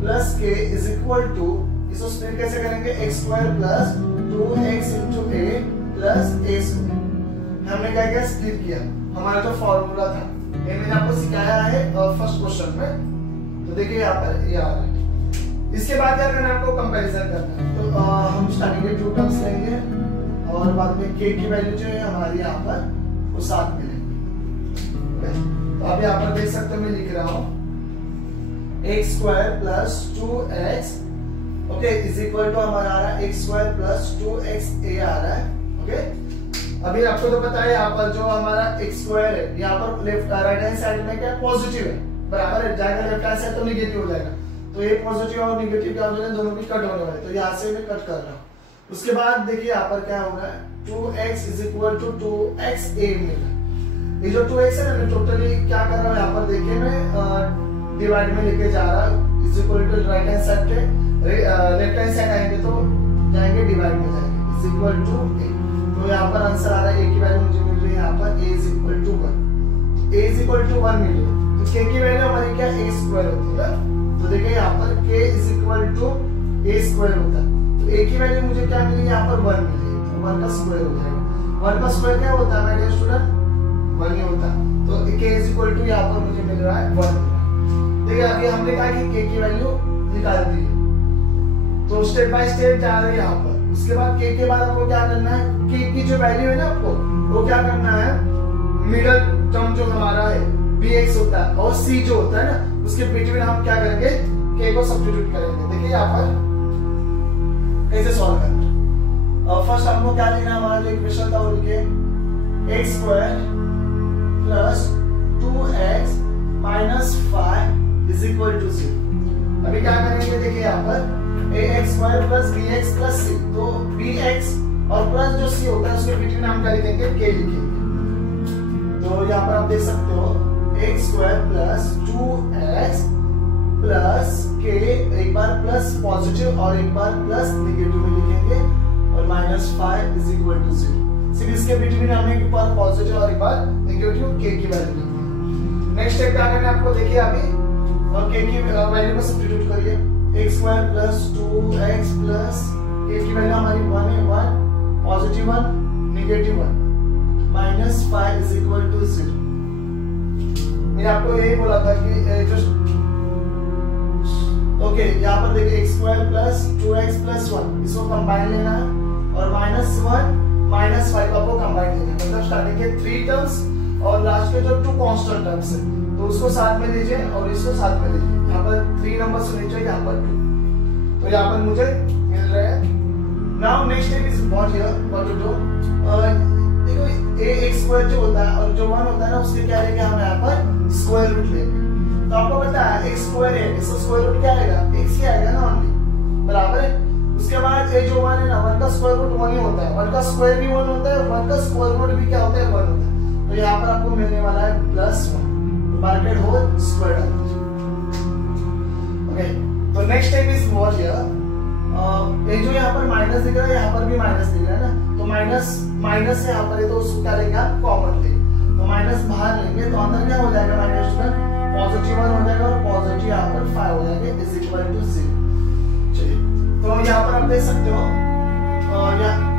plus k is equal to, इसको स्प्लिट कैसे करेंगे, x square plus 2x into a plus a square. हमने क्या किया, स्प्लिट किया, हमारा जो फॉर्मूला था ये मैंने आपको सिखाया है फर्स्ट क्वेश्चन में। तो देखिए यहाँ पर ये आ रहा है। इसके बाद क्या करना है, आपको कंपैरिजन करना है। तो हम स्टार्टिंग के 2 टर्म्स लेंगे और बाद में k की वैल्यू जो है हमारी यहाँ पर वो साथ में लेंगे। तो अब यहाँ पर देख सकते हो मैं लिख रहा हूँ x square plus 2x okay is equal to हमारा आ रहा है x स्क्वायर प्लस 2xa आ रहा है। ओके अभी आपको तो पता है यहाँ पर जो हमारा x स्क्वायर है यहाँ पर लेफ्ट राइट हैंड साइड में क्या पॉजिटिव है बराबर है, जाएगा लेफ्ट हैंड साइड तो निगेटिव हो जाएगा। तो ये पॉजिटिव और निगेटिव क्या हो जाएगा, दोनों भी कट होने वाले, तो यहाँ से मैं कट कर रहा हूँ। उसके बाद देखिए यहाँ पर क्या होगा, 2x is equal to 2xa मिला। ये जो 2x है ना, मैं टोटली क्या कर रहा हूँ यहाँ पर देखिए मैं डिवाइड में लेके जा रहा हूँ, is equal to right hand side के लेफ्ट हैंड साइड आएंगे तो जाएंगे डिवाइड में जाएंगे, इज इक्वल टू a। तो यहाँ पर आंसर आ रहा है a की वैल्यू मुझे मिल रही है यहाँ पर a is equal to 1, a is equal to 1 मिल रही है। तो k की वैल्यू हमारी क्या a स्क्वायर होती है ना, तो देखिए यहाँ पर k is equal to a square होता है। तो a की वैल्यू मुझे क्या मिली, यहाँ पर 1 मिली, तो 1 का स्क्वायर हो जाएगा। 1 का स्क्वायर क्या होता है मेरे स्टूडेंट, 1 ही होता है। तो k इज इक्वल टू यहाँ पर मुझे मिल रहा है 1। देखिए अभी हमने कहा कि k की वैल्यू निकाल दी है, तो स्टेप बाय स्टेप जा रहे हैं यहाँ पर। उसके बाद k के बाद आपको क्या करना है, k की जो वैल्यू है ना आपको वो क्या करना है, मिडल टर्म जो हमारा है bx होता है और c जो होता है ना उसके बिटवीन हम क्या करेंगे, k को सब्स्टिट्यूट करेंगे। देखिए यहाँ पर कैसे सॉल्व करना है। फर्स्ट हमको क्या लेना, हमारा जो इक्वेशन था वो लिखिए x square plus 2x minus 5 is equal to 0। अभी क्या करेंगे, देखिए यहाँ पर ax square plus bx plus c, तो bx और प्लस जो c होता है उसके बिटवीन हम क्या लिखेंगे, k लिखेंगे। तो यहाँ पर आप देख सकते हो x square plus 2x plus k, एक बार प्लस पॉजिटिव और एक बार प्लस निगेटिव में लिखेंगे और माइनस 5 इज इक्वल टू 0। सिर्फ इसके बिटवीन हमें एक बार पॉजिटिव और एक बार निगेटिव k की वैल्यू लिखनी है। नेक्स्ट स्टेप क्या करना है आपको, देखिए अभी और k की वैल्यू को सब्स्टिट्यूट करिए, x square plus 2x plus k की वैल्यू हमारी 1 है, 1 positive 1 negative 1 minus 5 is equal to 0। मैंने आपको यही बोला था कि जो ओके यहाँ पर देखिए x square plus 2x plus 1 इसको कंबाइन लेना है और माइनस 1 माइनस 5 आपको कंबाइन लेना है, मतलब स्टार्टिंग के 3 टर्म्स और लास्ट के जो 2 कांस्टेंट टर्म्स है तो उसको साथ में लीजिए और इसको साथ में लीजिए। यहाँ पर 3 नंबर्स होने चाहिए, यहाँ पर 2, तो यहाँ पर मुझे मिल रहा है। Now next step is what here what to do, देखो x स्क्वायर जो होता है और जो 1 होता है ना उसके क्या लेंगे हम यहाँ पर स्क्वायर रूट लेंगे। तो आपको पता है x स्क्वायर है, इसका स्क्वायर रूट क्या आएगा, x ही आएगा ना ओनली, बराबर है। उसके बाद ये जो 1 है ना 1 का स्क्वायर रूट 1 ही होता है, 1 का स्क्वायर भी 1 होता है, 1 का स्क्वायर रूट भी क्या होता है 1 होता है। तो यहाँ पर आपको मिलने वाला है +1 ब्रैकेट होल स्क्वायर डाल दीजिए। ओके तो next step is what here, ये जो यहाँ पर माइनस दिख रहा है यहाँ पर भी माइनस दिख रहा है ना, तो माइनस से यहाँ पर है तो उसको क्या लेंगे आप कॉमन लेंगे, तो माइनस बाहर लेंगे तो अंदर क्या हो जाएगा माइनस में पॉजिटिव 1 हो जाएगा और पॉजिटिव यहाँ पर 5 हो जाएगा इज इक्वल टू 0। चलिए तो यहाँ पर आप देख सकते हो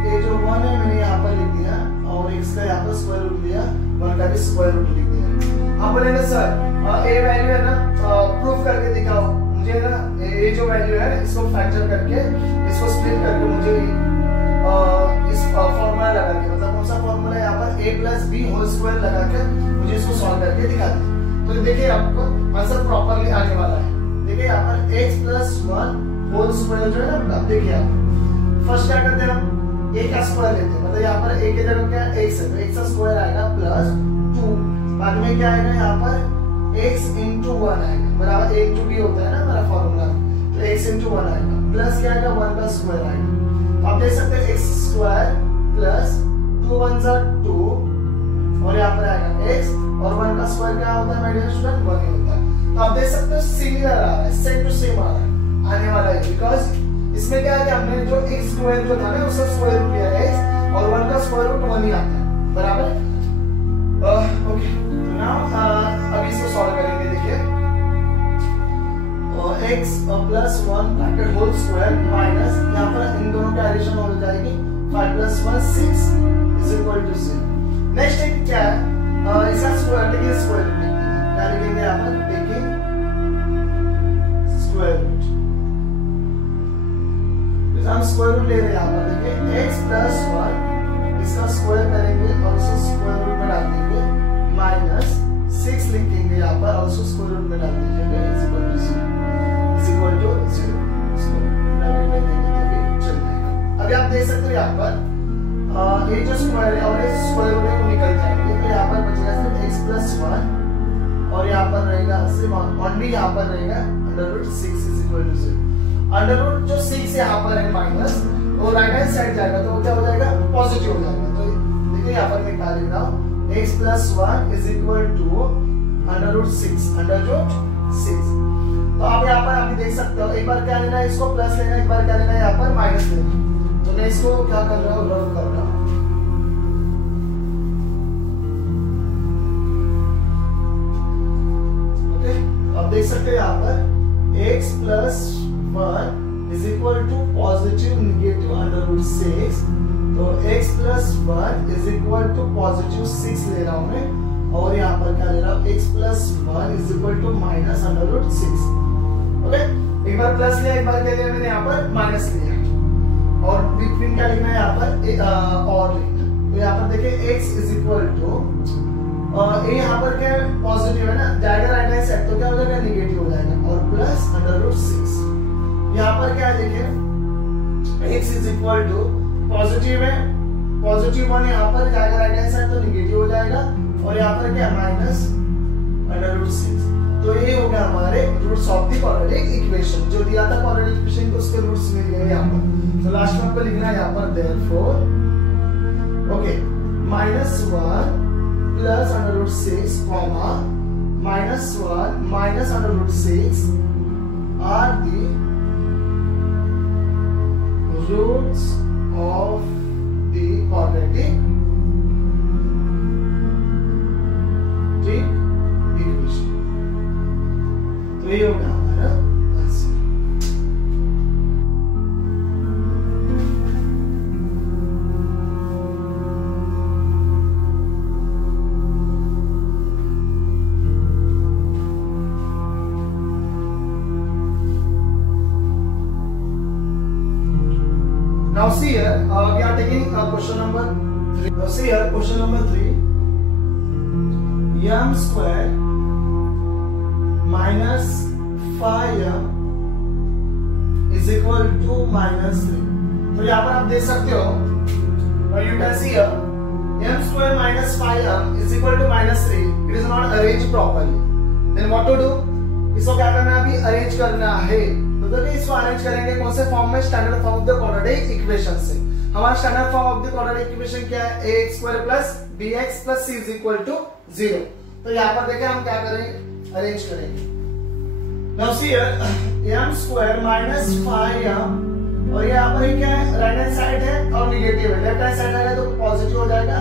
ये जो 1 है मैंने यहाँ पर लिख दिया और x का यहाँ पर स्क्वायर रूट लिया, 1 का भी स्क्वायर रूट लिख दिया। आप बोलेंगे सर ए वैल्यू है ना प्रूफ करके दिखाओ मुझे ना, ये जो वैल्यू है इसको फैक्टर करके इसको स्प्लिट करके मुझे इस फॉर्मूला लगा के, मतलब कौन सा फॉर्मूला है यहाँ पर a plus B whole square लगा के मुझे इसको सॉल्व करके दिखा दे। तो देखिए आपको आंसर प्रॉपरली आने वाला है। देखिए यहाँ पर x प्लस 1 होल स्क्वायर जो है ना, अब देखिए आप फर्स्ट क्या करते हैं, हम a का स्क्वायर लेते हैं, मतलब यहाँ पर a की जगह क्या है x है, तो x का स्क्वायर आएगा प्लस 2, बाद में क्या आएगा यहाँ पर x into 1 आएगा, बराबर a into b होता है ना हमारा फॉर्मूला, तो x into 1 आएगा, प्लस क्या आएगा 1 का स्क्वायर आएगा। तो आप देख सकते हैं x स्क्वायर प्लस 2 1 2 और यहाँ पर आएगा x और 1 का स्क्वायर क्या होता है मेरे स्टूडेंट 1 ही होता है। तो आप देख सकते हो सिमिलर आ रहा है, सेम टू सेम आ रहा है, आने वाला है, बिकॉज इसमें क्या है कि हमने जो x स्क्वायर जो था ना उसका स्क्वायर रूट लिया है x और 1 का स्क्वायर रूट 1 ही आता है, बराबर। ओके नाउ अभी इसको सॉल्व करेंगे। देखिए x plus 1 bracket whole square minus यहाँ पर इन दोनों का एडिशन हो जाएगी 5 plus 1 6 is equal to 0। Next एक क्या है, इसका स्क्वायर लेंगे, स्क्वायर रूट लिखेंगे, क्या लिखेंगे यहाँ पर टेकिंग स्क्वायर रूट, हम स्क्वायर रूट ले रहे हैं यहाँ पर। देखिए x प्लस 1 इसका स्क्वायर करेंगे और उसे स्क्वायर रूट में डाल देंगे माइनस 6 लिखेंगे यहाँ पर और उसे स्क्वायर रूट में डाल दीजिएगा is equal to 0 is equal to 0, इसको ब्रैकेट में देंगे तो भी चल जाएगा। अभी आप देख सकते हो यहाँ पर ये जो स्क्वायर है और ये स्क्वायर रूट को निकल जाएंगे, तो यहाँ पर बचेगा सिर्फ x प्लस 1 और यहाँ पर रहेगा सिर्फ ओनली यहाँ पर रहेगा under root 6 is equal to 0। Under root जो 6 यहाँ पर है माइनस, वो राइट हैंड साइड जाएगा तो क्या हो जाएगा पॉजिटिव हो जाएगा। तो देखिए यहाँ पर मैं क्या लिख रहा हूँ x plus 1 is equal to under root 6, under root 6। तो आप यहाँ पर अभी देख सकते हो, एक बार क्या लेना है इसको प्लस लेना है, एक बार क्या लेना है यहाँ पर माइनस लेना है। तो मैं इसको क्या कर रहा हूँ रब कर रहा हूँ, ओके। आप देख सकते हो यहाँ पर x plus 1 is equal to positive negative under root 6, तो x plus 1 is equal to positive 6 ले रहा हूं मैं, और यहाँ पर क्या ले रहा हूँ x plus 1 is equal to minus under root 6, okay. एक बार प्लस लिया, एक बार क्या लिया मैंने यहाँ पर माइनस लिया, और बिटवीन क्या लिखना है यहाँ पर और लिखना। तो यहाँ पर देखिए x इज इक्वल टू ये यहाँ पर क्या पॉजिटिव है ना, जाएगा राइट हैंड साइड तो क्या हो जाएगा नेगेटिव हो जाएगा, और प्लस अंडर रूट 6। यहाँ पर क्या है देखिए x is equal to positive है, पॉजिटिव 1 यहाँ पर जाएगा राइट हैंड साइड तो नेगेटिव हो जाएगा, और यहाँ पर क्या माइनस अंडर रूट 6। तो ये हो गया हमारे roots of the quadratic equation, जो दिया था क्वाड्रेटिक इक्वेशन को उसके रूट्स मिल गए यहाँ पर। तो लास्ट में आपको लिखना है यहाँ पर therefore, okay, -1 plus under root 6 comma -1 minus under root 6 are the roots of the quadratic equation। तो ये हो गया हमारा answer. Now see here, we are taking question number 3. Now see here, question number 3. M square minus 5m is equal to minus 3. तो यहाँ पर आप देख सकते हो, you can see here, m square minus 5m is equal to minus 3. It is not arranged properly. Then what to do? इसको क्या करना है, अभी अरेंज करना है। तो इसको अरेंज करेंगे कौन से फॉर्म में, standard form of the quadratic equation से। हमारा standard form of the quadratic equation क्या है, ax square plus bx plus c is equal to 0। तो यहाँ पर देखिए हम क्या करेंगे, अरेंज करेंगे। Now see here m square minus 5m, और यहाँ पर क्या है राइट हैंड साइड है और नेगेटिव है, लेफ्ट हैंड साइड आएगा तो पॉजिटिव हो जाएगा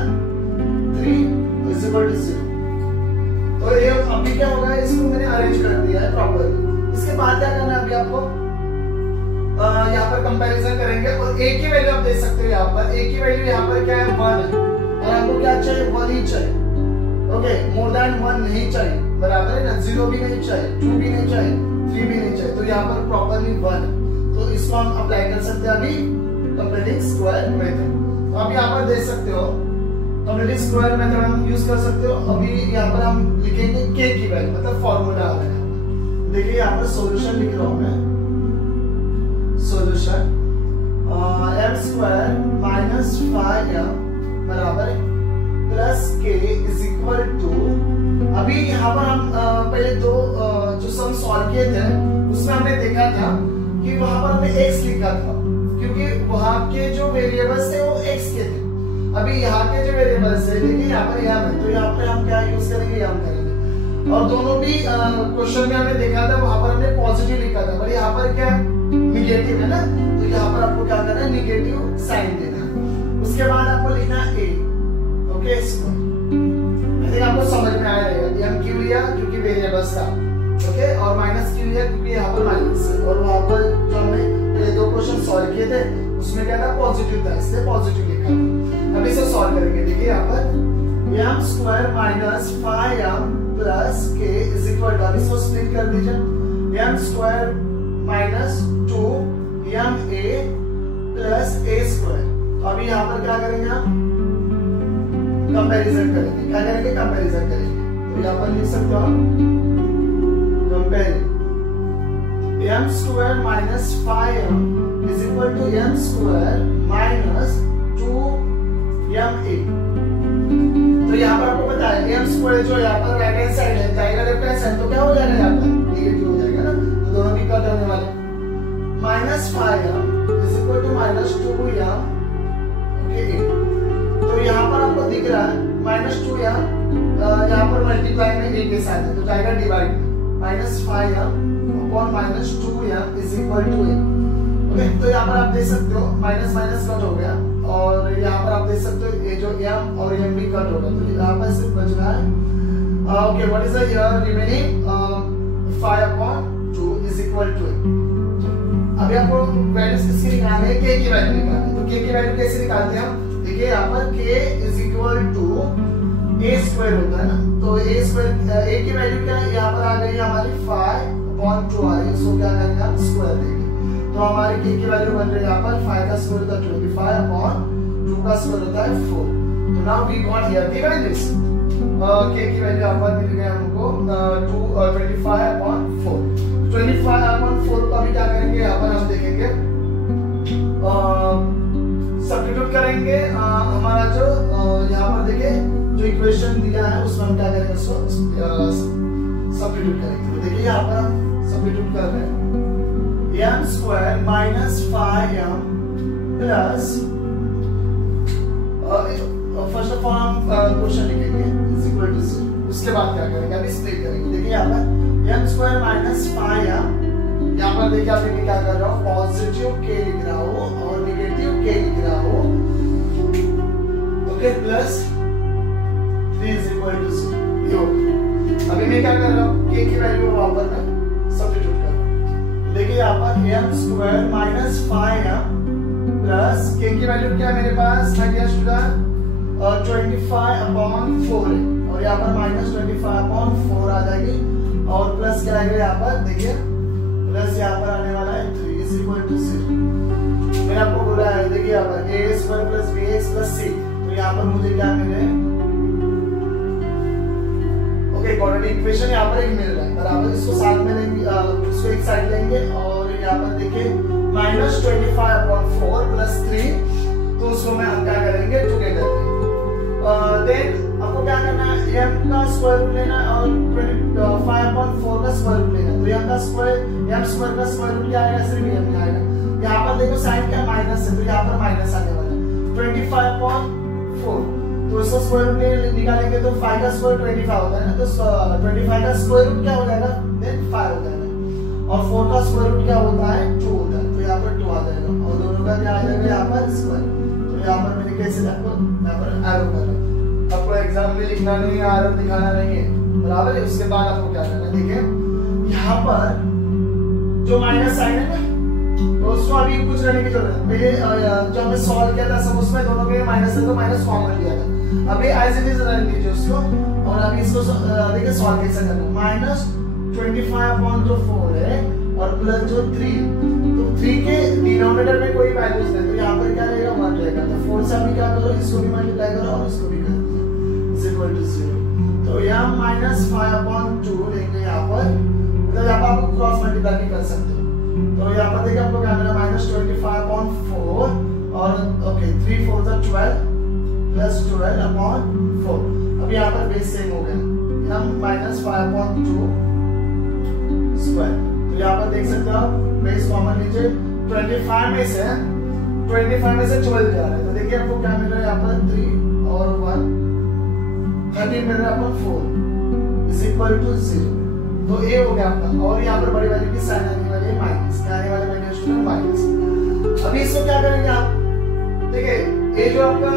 3 इज इक्वल टू 0। तो ये अभी क्या होगा, इसको मैंने अरेंज कर दिया है प्रॉपर्ली। इसके बाद क्या करना है, अभी आपको यहाँ पर कंपैरिजन करेंगे, और एक ही वैल्यू आप देख सकते हो यहाँ पर, एक ही वैल्यू यहाँ पर क्या है 1 है, और आपको क्या चाहिए 1 ही चाहिए, ओके, मोर देन 1 नहीं चाहिए, बराबर है ना, 0 भी नहीं चाहिए, 2 भी नहीं चाहिए, 3 भी नहीं चाहिए, तो यहाँ पर प्रॉपरली 1, तो इसको हम अप्लाई कर सकते हैं अभी कंप्लीटिंग स्क्वायर मेथड। तो आप यहाँ पर देख सकते हो कंप्लीटिंग स्क्वायर मेथड हम यूज कर सकते हो। अभी यहाँ पर हम लिखेंगे k की वैल्यू, मतलब फॉर्मूला आ रहा है। देखिए यहाँ पर सॉल्यूशन लिख रहा हूँ मैं, solution m square minus 5m बराबर plus k is equal to, अभी यहाँ पर हम पहले दो जो सम सॉल्व किए थे उसमें हमने देखा था कि वहां पर हमने x लिखा था क्योंकि वहां के जो वेरिएबल्स थे वो x के थे। अभी यहाँ के जो वेरिएबल्स है देखिए यहाँ पर यम है, तो यहाँ पर हम क्या यूज करेंगे, यम करेंगे। और दोनों भी क्वेश्चन में हमने देखा था वहां पर हमने पॉजिटिव लिखा था, पर यहाँ पर क्या निगेटिव है ना, तो यहाँ पर आपको क्या करना है, निगेटिव साइन देना है। उसके बाद आपको लिखना है a, ओके, आई थिंक आपको समझ में आया रहेगा। यम क्यों लिया, क्योंकि वेरिएबल्स था, ओके, और माइनस क्यों लिया, क्योंकि यहाँ पर माइनस है, और वहां पर जो हमने पहले दो क्वेश्चन सॉल्व किए थे उसमें क्या था, पॉजिटिव था, इसलिए पॉजिटिव लिखा। अब इसे सॉल्व करेंगे। देखिए यहाँ पर m square minus 5m plus k is equal to, अब इसको स्प्लिट कर दीजिए, m square minus 2ma plus a square. अभी यहाँ पर क्या करेंगे, हम कंपैरिजन करेंगे। क्या करेंगे, कंपैरिजन करेंगे। तो यहाँ पर लिख सकते हो compare m square minus 5m is equal to m square minus 2ma। तो यहाँ पर आपको पता है m स्क्वायर जो यहाँ पर राइट हैंड साइड है जाएगा लेफ्ट हैंड साइड, तो क्या हो जाएगा, यहाँ पर नेगेटिव हो जाएगा ना, तो दोनों भी कट होने वाले। Minus 5m is equal to minus 2m, okay. तो यहाँ पर आपको दिख रहा है माइनस 2m, यहाँ पर मल्टीप्लाई में a के साथ है तो जाएगा डिवाइड में, minus 5m upon minus 2m is equal to a, okay. तो यहाँ पर आप देख सकते हो माइनस माइनस कट हो गया, और यहाँ पर आप देख सकते हो ये जो m और m भी कट हो गया, तो यहाँ पर सिर्फ बच रहा है okay, what is the here remaining 5 upon 2 is equal to a। अभी आपको वैल्यूज किसकी निकालनी है, k की वैल्यू निकालनी है। तो k की वैल्यू कैसे निकालते हैं हम, देखिए यहाँ पर k is equal to a square होता है ना, तो a स्क्वायर a की वैल्यू क्या है, यहाँ पर आ गई हमारी 5 अपॉन 2 आ रही है, सो क्या करेंगे हम स्क्वायर देंगे। तो हमारी k की वैल्यू बन रही है यहाँ पर 5 का स्क्वायर होता है 25 अपॉन 2 का स्क्वायर होता है 4। तो now we got here the values, k की वैल्यू यहाँ पर मिल गया हमको 25 अपॉन 4। 25 अपॉन 4 को अभी क्या करेंगे, यहाँ पर हम देखेंगे सब्स्टिट्यूट करेंगे। हमारा जो यहाँ पर देखिए जो इक्वेशन दिया है उसमें हम क्या करेंगे, उसको सब्स्टिट्यूट करेंगे। तो देखिए यहाँ पर हम सब्स्टिट्यूट कर रहे हैं m square minus 5m plus, first of all हम क्वेश्चन लिखेंगे इज इक्वल टू 0। उसके बाद क्या करेंगे, अभी स्प्लिट करेंगे। देखिए यहाँ पर m स्क्वायर माइनस 5m, यहाँ पर देखिए अभी मैं क्या कर रहा हूँ, पॉजिटिव k लिख रहा हूँ और नेगेटिव k लिख रहा हूँ, okay, plus 3 is equal to 0। अभी मैं क्या कर रहा हूँ, k की वैल्यू वहां पर मैं सब्स्टिट्यूट कर रहा हूँ। देखिए यहाँ पर m square minus 5m plus k की वैल्यू क्या है मेरे पास, मैं क्या स्टूडेंट 25 अपॉन 4 है, और यहाँ पर माइनस 25 अपॉन 4 आ जाएगी, और प्लस क्या आएगा यहाँ पर, देखिए प्लस यहाँ पर आने वाला है 3 इज इक्वल टू 0। मैंने आपको बोला है देखिए यहाँ पर a square plus bx plus c, तो यहाँ पर मुझे क्या मिले, ओके, क्वाड्रेटिक इक्वेशन यहाँ पर एक मिल रहा है बराबर, इसको साथ में लेंगे, इसको एक साइड लेंगे, और यहाँ पर देखिए माइनस 25 अपॉन 4 प्लस 3, तो उसको मैं हम क्या करेंगे टुगेदर करेंगे। देन आपको क्या करना है, m का स्क्वायर रूट लेना है और 25 अपॉन 4 का स्क्वायर रूट लेना है। तो m का स्क्वायर का स्क्वायर रूट क्या आएगा, सिर्फ m आएगा। यहाँ पर देखो साइन क्या माइनस है, तो यहाँ पर माइनस आने वाला है 25 अपॉन 4, तो इसका स्क्वायर रूट निकालेंगे तो 5 का स्क्वायर 25 होता है ना, तो 25 का स्क्वायर रूट क्या हो जाएगा, देन 5 हो जाएगा, और 4 का स्क्वायर रूट क्या होता है, 2 होता है, तो यहाँ पर 2 आ जाएगा, और दोनों का क्या आ जाएगा यहाँ पर स्क्वायर। तो यहाँ पर मैंने कैसे आपको यहाँ पर एरो कर रहा हूँ, आपको एग्जाम में लिखना नहीं है, एरो दिखाना नहीं है, बराबर है। उसके बाद आपको क्या करना है, देखिए यहाँ पर जो माइनस साइन है ना, तो उसको अभी कुछ करने की जरूरत है। पहले जो हमने सॉल्व किया था सब उसमें दोनों के माइनस है तो माइनस कॉमन लिया था। अभी एज इट इज रन कीजिए उसको और अभी इसको देखिए सॉल्व कैसे करना है। माइनस 25/4 है और प्लस जो 3, तो 3 के डिनोमिनेटर में कोई वैल्यूज नहीं, तो यहाँ पर क्या रहेगा 1 रहेगा। तो 4 से अभी क्या करो, इसको भी मल्टीप्लाई करो और इसको भी कर दो इज इक्वल टू 0। तो यहाँ -5/2 लेंगे यहाँ पर, मतलब यहाँ पर आप क्रॉस मल्टीप्लाई भी कर सकते हो। तो यहाँ पर देखिए आपको क्या मिला -25/4 और ओके 3 4 12 प्लस 12/4। अब यहाँ पर बेस सेम हो गया, यहाँ -5/2 स्क्वायर। तो यहाँ पर देख सकते हो आप बेस कॉमन लीजिए, 25 में से 12 जा रहा है। तो देखिए आपको क्या मिल रहा है यहाँ पर 3 और 1 13 मिल रहा है आपको 4 इज इक्वल टू 0। तो ये हो गया आपका, और यहाँ पर बड़ी वैल्यू की साइन आने वाली है माइनस, क्या आने वाले माइनस स्टूडेंट माइनस। अभी इसको क्या करेंगे आप, देखिए ये जो आपका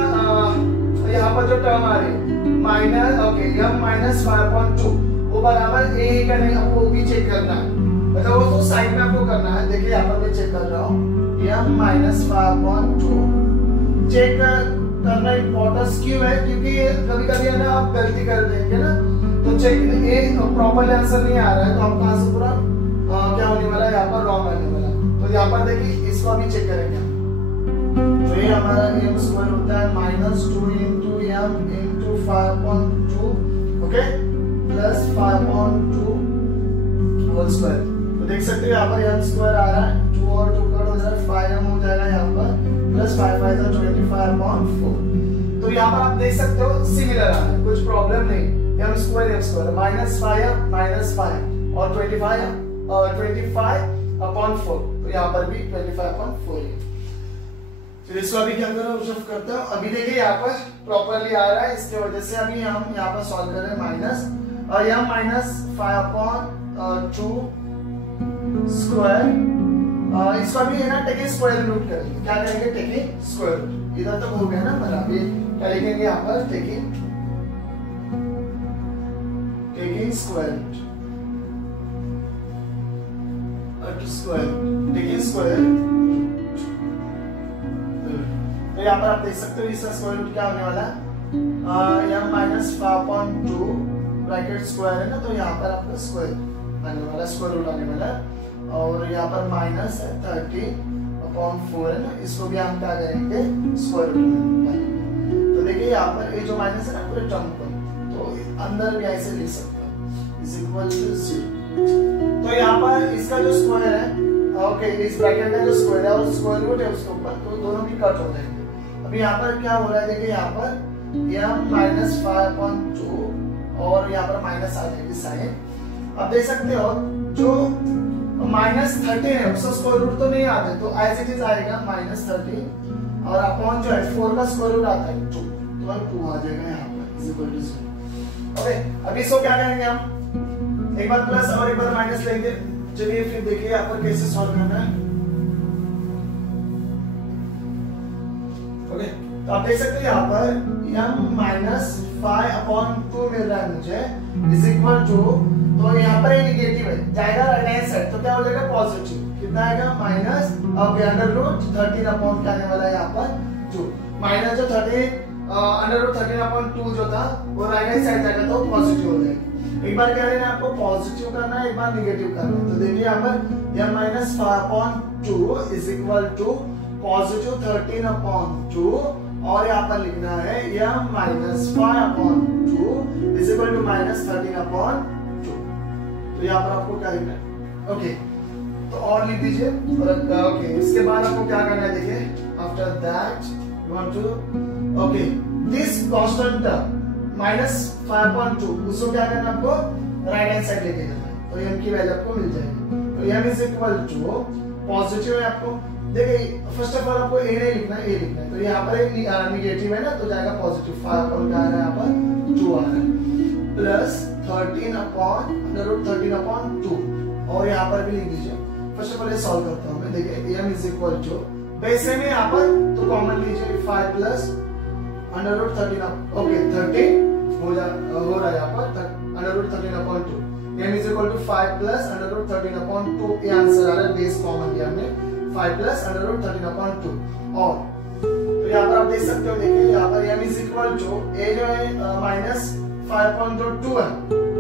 यहाँ पर जो टर्म आ रही है माइनस, ओके यह -5/2 वो बराबर ए करने आपको वो भी चेक करना है, मतलब वो तो साइड में आपको करना है। देखिए यहाँ पर मैं चेक कर रहा हूँ, यह -5/2 चेक करना इम्पोर्टेंस क्यों है, क्योंकि कभी कभी है ना आप गलती कर देंगे ना, तो चेक ये प्रॉपर आंसर नहीं आ रहा है तो आपका आंसर पूरा क्या होने वाला है, यहाँ पर रॉन्ग आने वाला है। तो यहाँ पर देखिए इसको अभी चेक करेंगे। तो ये हमारा m स्क्वायर होता है -2 into m into 5/2 okay plus 5/2 whole square. तो देख सकते हो यहाँ पर m स्क्वायर आ रहा है, 2 और 2 कट हो जाएगा 5m हो जाएगा यहाँ पर, प्लस 5 5 is 25/4। तो यहाँ पर आप देख सकते हो सिमिलर आ रहा है, कुछ प्रॉब्लम नहीं। m स्क्वायर -5 और 25/4, तो यहाँ पर भी 25/4 है। फिर इसको अभी क्या करो शिफ्ट करते हो। अभी देखिए यहाँ पर प्रॉपर्ली आ रहा है, इसके वजह से अभी हम यहाँ पर सॉल्व कर रहे हैं माइनस, और यहाँ -5/2 स्क्वायर, इसको अभी है ना टेकिंग स्क्वायर रूट करेंगे। क्या करेंगे, टेकिंग स्क्वायर रूट। इधर तक हो गया ना हमारा, अभी क्या लिखेंगे यहाँ पर taking square root, taking square. तो यहाँ पर आप देख सकते हो इसका स्क्वायर रूट क्या होने वाला है, यहाँ -5/2 ब्रैकेट स्क्वायर है ना, तो यहाँ पर आपका स्क्वायर आने वाला, स्क्वायर रूट आने वाला है। और यहाँ पर माइनस है 30/4 है ना, इसको भी हम क्या करेंगे स्क्वायर रूट में। तो देखिए यहाँ पर ये जो माइनस है ना पूरे टर्म पर, तो अंदर भी ऐसे लिख सकते हैं इज इक्वल टू 0। तो यहाँ पर इसका जो स्क्वायर है, ओके इस ब्रैकेट का जो स्क्वायर है और स्क्वायर रूट है उसके ऊपर, तो दोनों भी कट हो जाएंगे। अभी यहाँ पर क्या हो रहा है, देखिए यहाँ पर यह -5/2 और यहाँ पर माइनस आ जाएगी साइन। अब देख सकते हो जो -13 है उसका स्क्वायर रूट तो नहीं आता है, तो एज इट इज आएगा -13 और अपॉन जो है 4 का स्क्वायर रूट आता है 2, तो 2 आ जाएगा यहाँ पर इज इक्वल टू 0। ओके अभी इसको क्या करेंगे हम, एक बार प्लस और एक बार माइनस लेंगे। चलिए फिर देखिए यहाँ पर कैसे सॉल्व करना है। ओके तो आप देख सकते हैं यहाँ पर -5/2 मिल रहा है मुझे इज इक्वल टू, तो यहाँ पर ये नेगेटिव है जाएगा राइट हैंड साइड, तो क्या हो जाएगा पॉजिटिव, कितना आएगा माइनस, ओके √13 अपॉन क्या आने वाला है यहाँ पर 2, माइनस जो 13√13/2 जो था वो राइट हैंड साइड जाएगा तो पॉजिटिव हो जाएगा। एक बार क्या लेना है आपको, पॉजिटिव करना है, एक बार नेगेटिव करना है। तो देखिए यहाँ पर यह -5/2 इज इक्वल टू पॉजिटिव 13/2 और यहाँ पर लिखना है यह -5/2 इज इक्वल टू -13/2। तो यहाँ पर आपको क्या लिखना है, ओके तो और लिख दीजिए। ओके इसके बाद आपको क्या करना है, देखिए after that you want to, okay this constant term -5/2 उसको क्या करना है आपको राइट हैंड साइड लेके जाना है, तो m की वैल्यू आपको मिल जाएगी। तो m is equal to positive है आपको, देखिए फर्स्ट ऑफ ऑल आपको a नहीं लिखना है, a लिखना है। तो यहाँ पर नेगेटिव है ना, तो जाएगा पॉजिटिव 5 और क्या आ रहा है यहाँ पर 2 आ रहा है, प्लस 13/√13/2 और यहाँ पर भी लिख दीजिए। फर्स्ट ऑफ ऑल ये सॉल्व करता हूँ मैं, देखिए m इज इक्वल टू वैसे में यहाँ पर तो कॉमन लीजिए 5 प्लस √13 ओके 13 हो रहा है यहाँ पर √13/2 m is equal to 5 plus √13/2 ये आंसर आ रहा है, बेस कॉमन लिया हमने 5 प्लस अंडर रूट 13/2 और तो यहाँ पर आप देख सकते हो, देखिए यहाँ पर m is equal to a जो है माइनस 5.2 है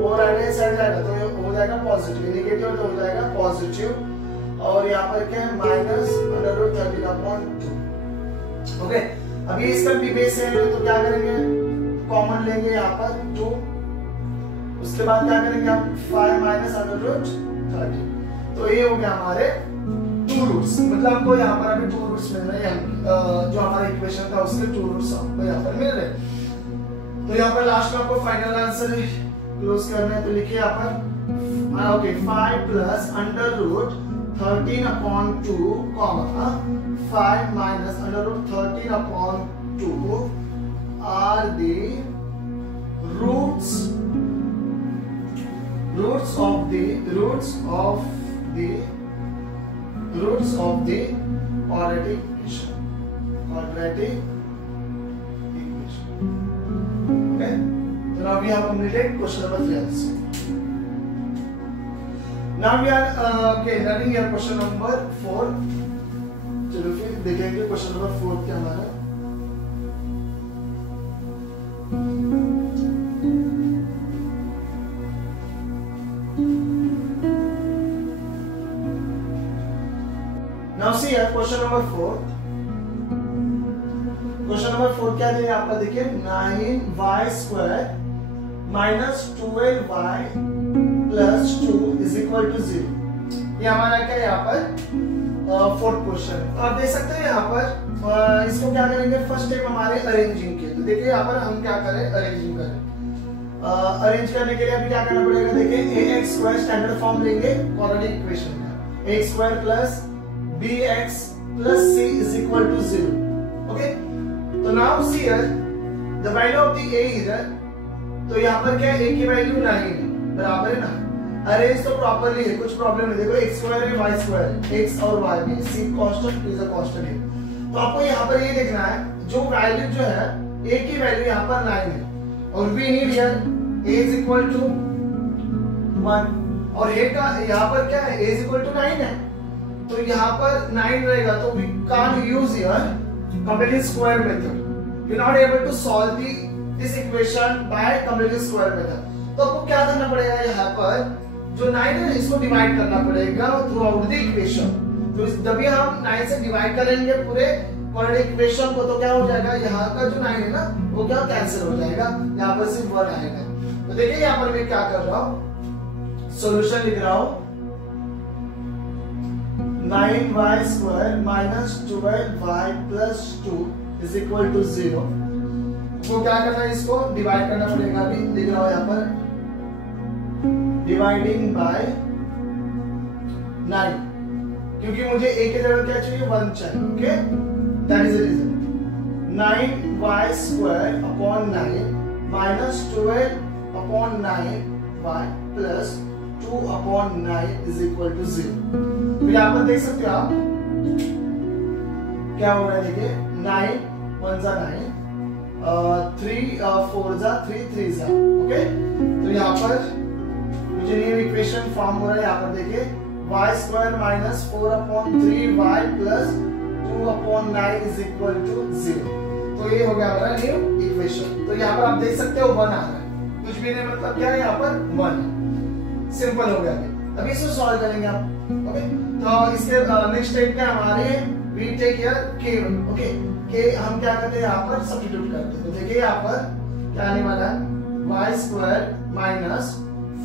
और राइट हैंड साइड जाएगा तो ये हो जाएगा पॉजिटिव, नेगेटिव तो हो जाएगा पॉजिटिव और यहाँ पर क्या है माइनस अंडर रूट 13/2। ओके, अभी इसका भी बेस है तो क्या करेंगे, कॉमन लेंगे यहाँ पर 2, उसके बाद क्या करेंगे हम 5 माइनस अंडर रूट 30, तो ये हो गया हमारे 2 रूट्स, मतलब हमको यहाँ पर अभी 2 रूट्स मिल रहे हैं, जो हमारा इक्वेशन था उसके 2 रूट्स हमको यहाँ पर मिल रहे हैं। तो यहाँ पर लास्ट में आपको फाइनल आंसर क्लोज करना है, तो लिखिए यहाँ पर okay 5 plus under root 13/2 comma 5 minus under root 13/2 are the roots of the quadratic equation. Okay, so now we have completed question number 3 also. Now we are learning here question number 4. चलो फिर देखेंगे question number 4 क्या हमारा। Now see here question number 4. Question number 4 क्या है यहाँ पर देखिए 9y square minus 12y plus 2 is equal to 0। ये हमारा क्या है यहाँ पर फोर्थ क्वेश्चन। तो आप देख सकते हैं यहाँ पर इसको क्या करेंगे, फर्स्ट स्टेप हमारे अरेंजिंग के, तो देखिए यहाँ पर हम क्या करें, अरेंजिंग करें। अरेंज करने के लिए अभी क्या करना पड़ेगा, देखिए ax स्क्वायर स्टैंडर्ड फॉर्म लेंगे क्वाड्रेटिक इक्वेशन का, a square plus bx plus c is equal to 0. Okay, so now see here the value of the a here, तो यहाँ पर क्या है, a की वैल्यू 9 है, बराबर है ना। अरेंज तो प्रॉपर्ली है, कुछ प्रॉब्लम नहीं। देखो x स्क्वायर है, y स्क्वायर है, x और y में c constant is a constant है, तो आपको यहाँ पर ये देखना है जो वैल्यू जो है a की वैल्यू यहाँ पर 9 है और we need here a is equal to 1 और a का यहाँ पर क्या है, a is equal to 9 है, तो यहाँ पर 9 रहेगा, तो we can't use here completely square method. We are not able to solve this equation by completely square method. तो आपको क्या करना पड़ेगा, यहाँ पर जो 9 है इसको डिवाइड करना पड़ेगा थ्रू आउट द इक्वेशन। तो जब भी हम 9 से डिवाइड करेंगे पूरे क्वाड्रेटिक इक्वेशन को, तो क्या हो जाएगा, यहाँ का जो 9 है ना वो क्या कैंसिल हो जाएगा, यहाँ पर सिर्फ 1 आएगा। तो देखिए यहाँ पर मैं क्या कर रहा हूँ, सोल्यूशन लिख रहा हूँ 9y square minus 12y plus 2 is equal to 0। तो क्या करना है, इसको डिवाइड करना पड़ेगा। अभी लिख रहा हूं यहाँ पर डिवाइडिंग बाय 9, क्योंकि मुझे a की जगह क्या चाहिए, 1 चाहिए। Okay, that is the reason. 9y square upon 9 minus 12 upon 9y plus 2 upon 9 is equal to 0। तो यहाँ पर देख सकते हो आप क्या हो रहा है, देखिए 9 1 जा 9, 3 4 जा 3 3 जा। ओके, तो यहाँ पर मुझे न्यू इक्वेशन फॉर्म हो रहा है। यहाँ पर देखिए y square minus 4/3y plus 2/9 is equal to 0। तो ये हो गया हमारा न्यू इक्वेशन। तो यहाँ पर आप देख सकते हो 1 आ रहा है, कुछ भी नहीं, मतलब क्या है यहाँ पर 1। सिंपल हो गया। अभी इसको सॉल्व करेंगे आप। ओके, तो इसके नेक्स्ट स्टेप क्या हमारे, we take here k। Okay, k हम क्या करते हैं, यहाँ पर सब्स्टिट्यूट करते हैं। तो देखिए यहाँ पर क्या आने वाला है, y square minus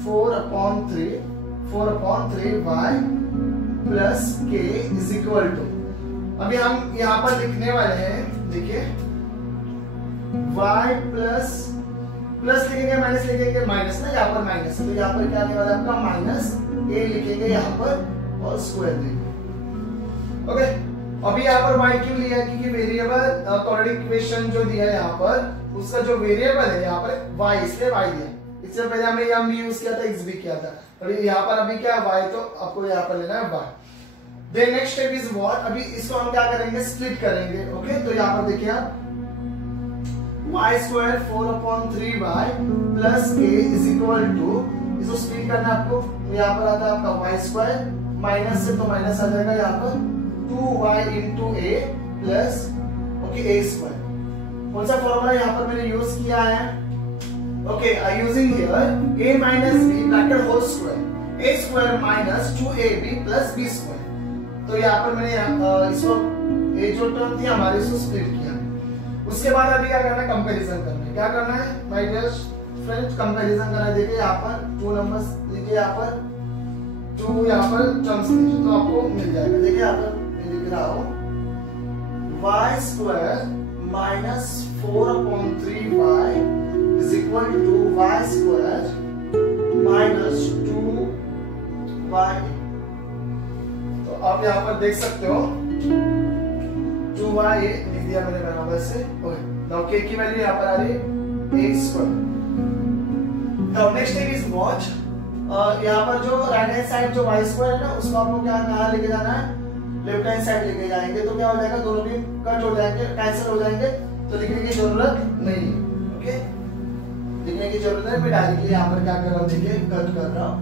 4/3y plus k is equal to, अभी हम यहाँ पर लिखने वाले हैं, देखिए y प्लस प्लस लिखेंगे, माइनस लिखेंगे, माइनस ना यहाँ पर माइनस है, तो यहाँ पर क्या आने वाला है आपका माइनस a लिखेंगे यहाँ पर और स्क्वायर देंगे। ओके, अभी यहाँ पर y क्यों लिया है, क्योंकि वेरिएबल क्वाड्रेटिक इक्वेशन जो दिया है यहाँ पर उसका जो वेरिएबल है यहाँ पर y, इसलिए y दिया। इससे पहले हमने m भी यूज किया था, x भी किया था, और यहाँ पर अभी क्या y, तो आपको यहाँ पर लेना है y। Then next step is what, अभी इसको हम क्या करेंगे, स्प्लिट करेंगे। ओके, तो यहाँ पर देखिए आप y square 4/3y plus k is equal to, इसको स्प्लिट करना आपको, तो यहाँ पर आता है आपका y स्क्वायर, माइनस से तो माइनस आ जाएगा यहाँ पर 2y into a plus okay a square. कौन सा फॉर्मूला यहाँ पर मैंने यूज किया है? Okay, I using here a minus b bracket whole square a square minus 2ab plus b square. तो यहाँ पर मैंने इसको ये जो टर्म थी हमारी इसको स्प्लिट किया। उसके बाद अभी क्या करना है? कंपैरिजन करना है। क्या करना है माय डियर फ्रेंड्स? कंपैरिजन करना है। देखिए यहाँ पर 2 नंबर्स लिखिए, यहाँ पर 2 यहाँ पर टर्म्स लीजिए तो आपको मिल जाएगा। देखिए यहाँ पर मैं लिख रहा हूँ y square minus 4/3y is equal to y square minus 2y। तो आप यहाँ पर देख सकते हो 2y लिख दिया मैंने बराबर से। ओके, नाउ k की वैल्यू यहाँ पर आ रही है a square. Now next thing is watch, यहाँ पर जो राइट हैंड साइड जो y स्क्वायर है ना उसको आपको क्या कहाँ लेके जाना है? लेफ्ट हैंड साइड लेके जाएंगे तो क्या हो जाएगा? दोनों भी कट हो जाएंगे, कैंसिल हो जाएंगे, तो लिखने की जरूरत नहीं है। ओके, लिखने की जरूरत है। मैं डायरेक्टली यहाँ पर क्या कर रहा हूँ? देखिए कट कर रहा हूँ।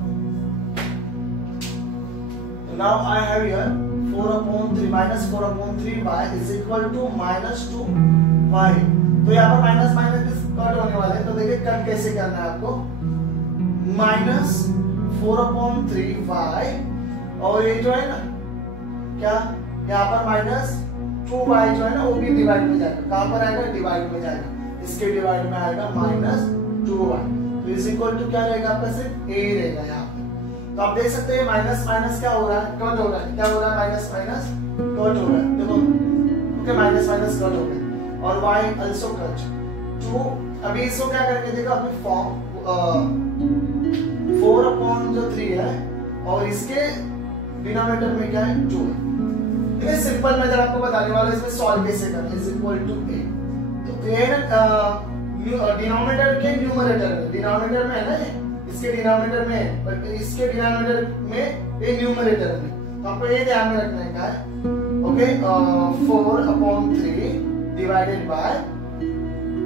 Now I have here 4/3 minus 4/3y is equal to minus 2y। तो यहाँ पर माइनस माइनस कट होने वाले हैं, तो देखिए कट कैसे करना है आपको? माइनस 4/3y और ये जो है ना क्या यहाँ पर माइनस 2y जो है ना वो भी डिवाइड में जाएगा। कहां पर आएगा? डिवाइड में जाएगा। इसके डिवाइड में आएगा माइनस 2y। तो इज इक्वल टू क्या रहेगा आपका? सिर्फ a रहेगा यहाँ पे। तो आप देख सकते हैं माइनस माइनस क्या हो रहा है? कट हो रहा है। क्या हो रहा है? माइनस माइनस कट हो रहा है। देखो ओके, माइनस माइनस कट हो गया और y आल्सो कट। तो अभी इसको क्या करके देखो, अभी फॉर्म 4/3 है और इसके डिनोमिनेटर में क्या है? 2 है। ये सिंपल मेथड आपको बताने वाला है, इसमें सॉल्व कैसे करना है। Is equal to a। तो ये ना डिनोमिनेटर के न्यूमरेटर में, डिनोमिनेटर में है ना, इसके डिनोमिनेटर में, बट इसके डिनोमिनेटर में ये न्यूमरेटर में। तो आपको ये ध्यान में रखना है क्या है? ओके, 4/3 डिवाइडेड बाय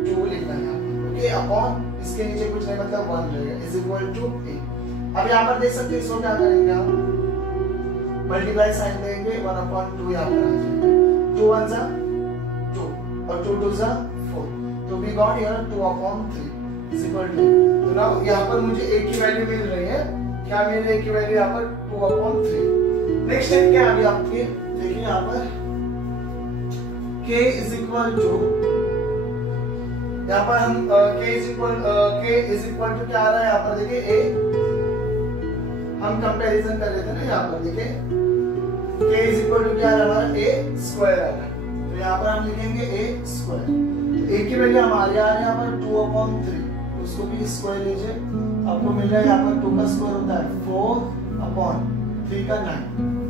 2 लिखना है आपको। ओके, अपॉन इसके नीचे कुछ नहीं मतलब 1 रहेगा इज इक्वल टू a। अब यहाँ पर देख सकते हैं इसको क्या करेंगे हम? मल्टीप्लाई साइन देंगे 1/2 यहाँ पर आ जाएगा। 2 1 जा 2 और 2 2 जा 4। तो we got here 2/3 is equal to. तो नाउ यहाँ पर मुझे a की वैल्यू मिल रही है। क्या मिल रही है? की वैल्यू यहाँ पर 2/3। नेक्स्ट स्टेप क्या है अभी आपके? देखिए यहाँ पर k इज इक्वल टू, यहाँ पर हम k इज इक्वल टू क्या आ रहा है? यहाँ पर देखिए a, हम कंपैरिजन कर रहे थे ना, यहाँ पर देखिए k इज इक्वल टू क्या आ रहा है? a स्क्वायर आ रहा है। तो यहाँ पर हम लिखेंगे a स्क्वायर। तो a की वैल्यू हमारे आ रही है यहाँ पर 2/3। उसको भी स्क्वायर लीजिए, आपको मिल रहा है यहाँ पर 2 का स्क्वायर होता है 4/3 का 9।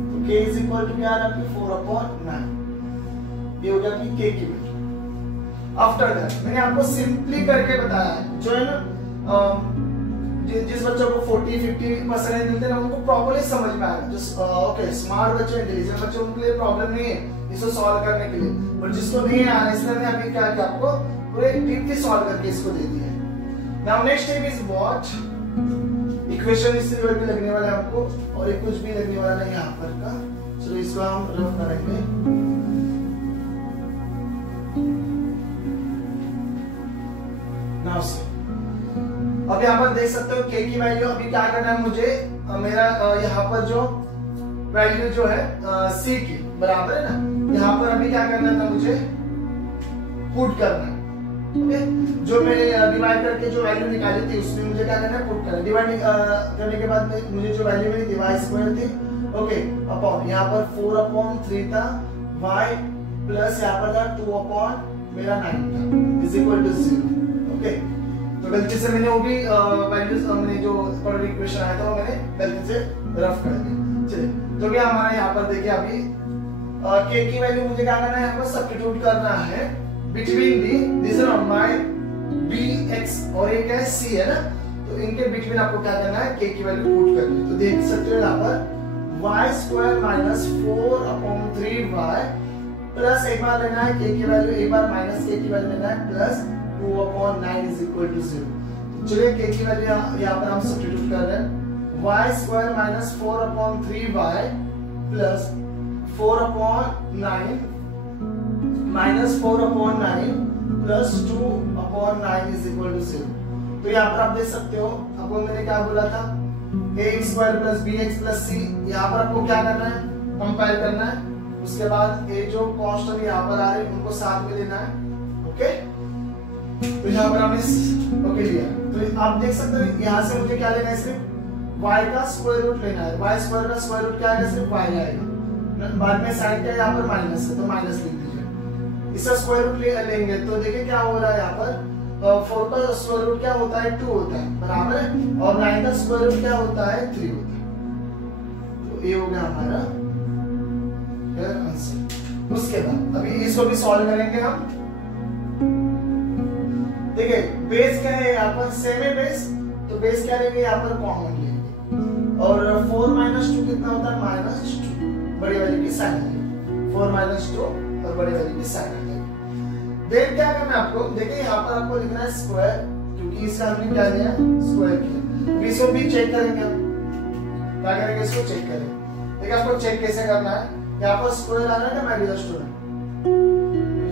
तो k इज इक्वल टू क्या आ रहा है? 4/9। ये हो गया कि k की वैल्यू। आफ्टर दैट मैंने आपको सिंपली करके बताया है। जो है ना जिस बच्चों को 40-50% मिलते हैं उनको प्रॉपर्ली समझ में आएगा। जो ओके स्मार्ट बच्चे, इंटेलिजेंट बच्चे, उनके लिए प्रॉब्लम नहीं है इसको सॉल्व करने के लिए। बट जिसको नहीं आ रहा, इसलिए मैंने अभी क्या किया, आपको पूरे डीपली सॉल्व करके इसको दे दिया है। Now next step is what? Equation इस लेवल पे लगने वाला है आपको, और ये कुछ भी लगने वाला नहीं यहाँ पर का। चलो इसको हम रफ करेंगे। नाउ से अब यहाँ पर देख सकते हो k की वैल्यू अभी क्या करना है मुझे? मेरा यहाँ पर जो वैल्यू जो है c की बराबर है ना, यहाँ पर अभी क्या करना था मुझे? पुट करना है। ओके, जो मैंने डिवाइड करके जो वैल्यू निकाली थी उसमें मुझे क्या करना है? पुट करना है। डिवाइड करने के बाद मुझे जो वैल्यू मिली थी y स्क्वायर थी। ओके, अपॉन यहाँ पर 4/3 था, y प्लस यहाँ पर था 2/9 था इज इक्वल टू 0। ओके, तो गलती से मैंने वो भी वैल्यूज हमने जो पर इक्वेशन आया था वो मैंने गलती से रफ कर दिया। चलिए, तो क्या हमारा यहाँ पर देखिए अभी k की वैल्यू मुझे क्या करना है? यहाँ पर सब्स्टिट्यूट करना है between the this is my bx और ये क्या है? c है ना, तो इनके बीच में आपको क्या करना है? k की वैल्यू पुट करनी है। तो देख सकते हो यहाँ पर y square minus 4/3y plus एक बार लेना है k की वैल्यू, एक बार माइनस k की वैल्यू लेना है, प्लस 2/9 इज इक्वल टू 0। चलिए k की वैल्यू यहाँ पर हम सब्स्टिट्यूट कर रहे हैं। y square minus 4/3y plus 4/9 minus 4/9 plus 2/9 is equal to 0। तो यहाँ पर आप देख सकते हो, आपको मैंने क्या बोला था, ax square plus bx plus c। यहाँ पर आपको क्या करना है, कंपेयर करना है। उसके बाद ये जो कांस्टेंट यहाँ पर आ रहे हैं उनको साथ में लेना है। ओके, तो यहाँ पर हमने ओके लिया। तो आप देख सकते हो यहाँ से मुझे क्या लेना है, सिर्फ y का स्क्वायर रूट लेना है। y स्क्वायर का स्क्वायर रूट क्या आएगा, सिर्फ y आएगा। बाद में साइन क्या यहाँ पर माइनस है, तो माइनस लिख दीजिए। इसका स्क्वायर रूट लेंगे तो देखिए क्या हो रहा है यहाँ पर, 4 का स्क्वायर रूट क्या होता है, 2 होता है, बराबर है। और 9 का स्क्वायर रूट क्या होता है, 3 होता है। तो ये हो गया हमारा आंसर। उसके बाद अभी इसको भी सॉल्व करेंगे हम। देखिए बेस क्या है यहाँ पर, सेम है बेस, तो बेस क्या लेंगे यहाँ पर, कॉमन लेंगे। और 4 माइनस 2 कितना होता है, -2, बड़ी वाली की साइन है। 4 माइनस 2 और बड़ी वाली की साइन है। देन क्या करना है आपको, देखिए यहाँ पर आपको लिखना है स्क्वायर, क्योंकि इसका हमने क्या लिया, स्क्वायर किया। इसको भी चेक करेंगे हम, क्या करेंगे, इसको चेक करेंगे। देखिए आपको चेक कैसे करना है, यहाँ पर स्क्वायर आ रहा है ना माय डियर स्टूडेंट,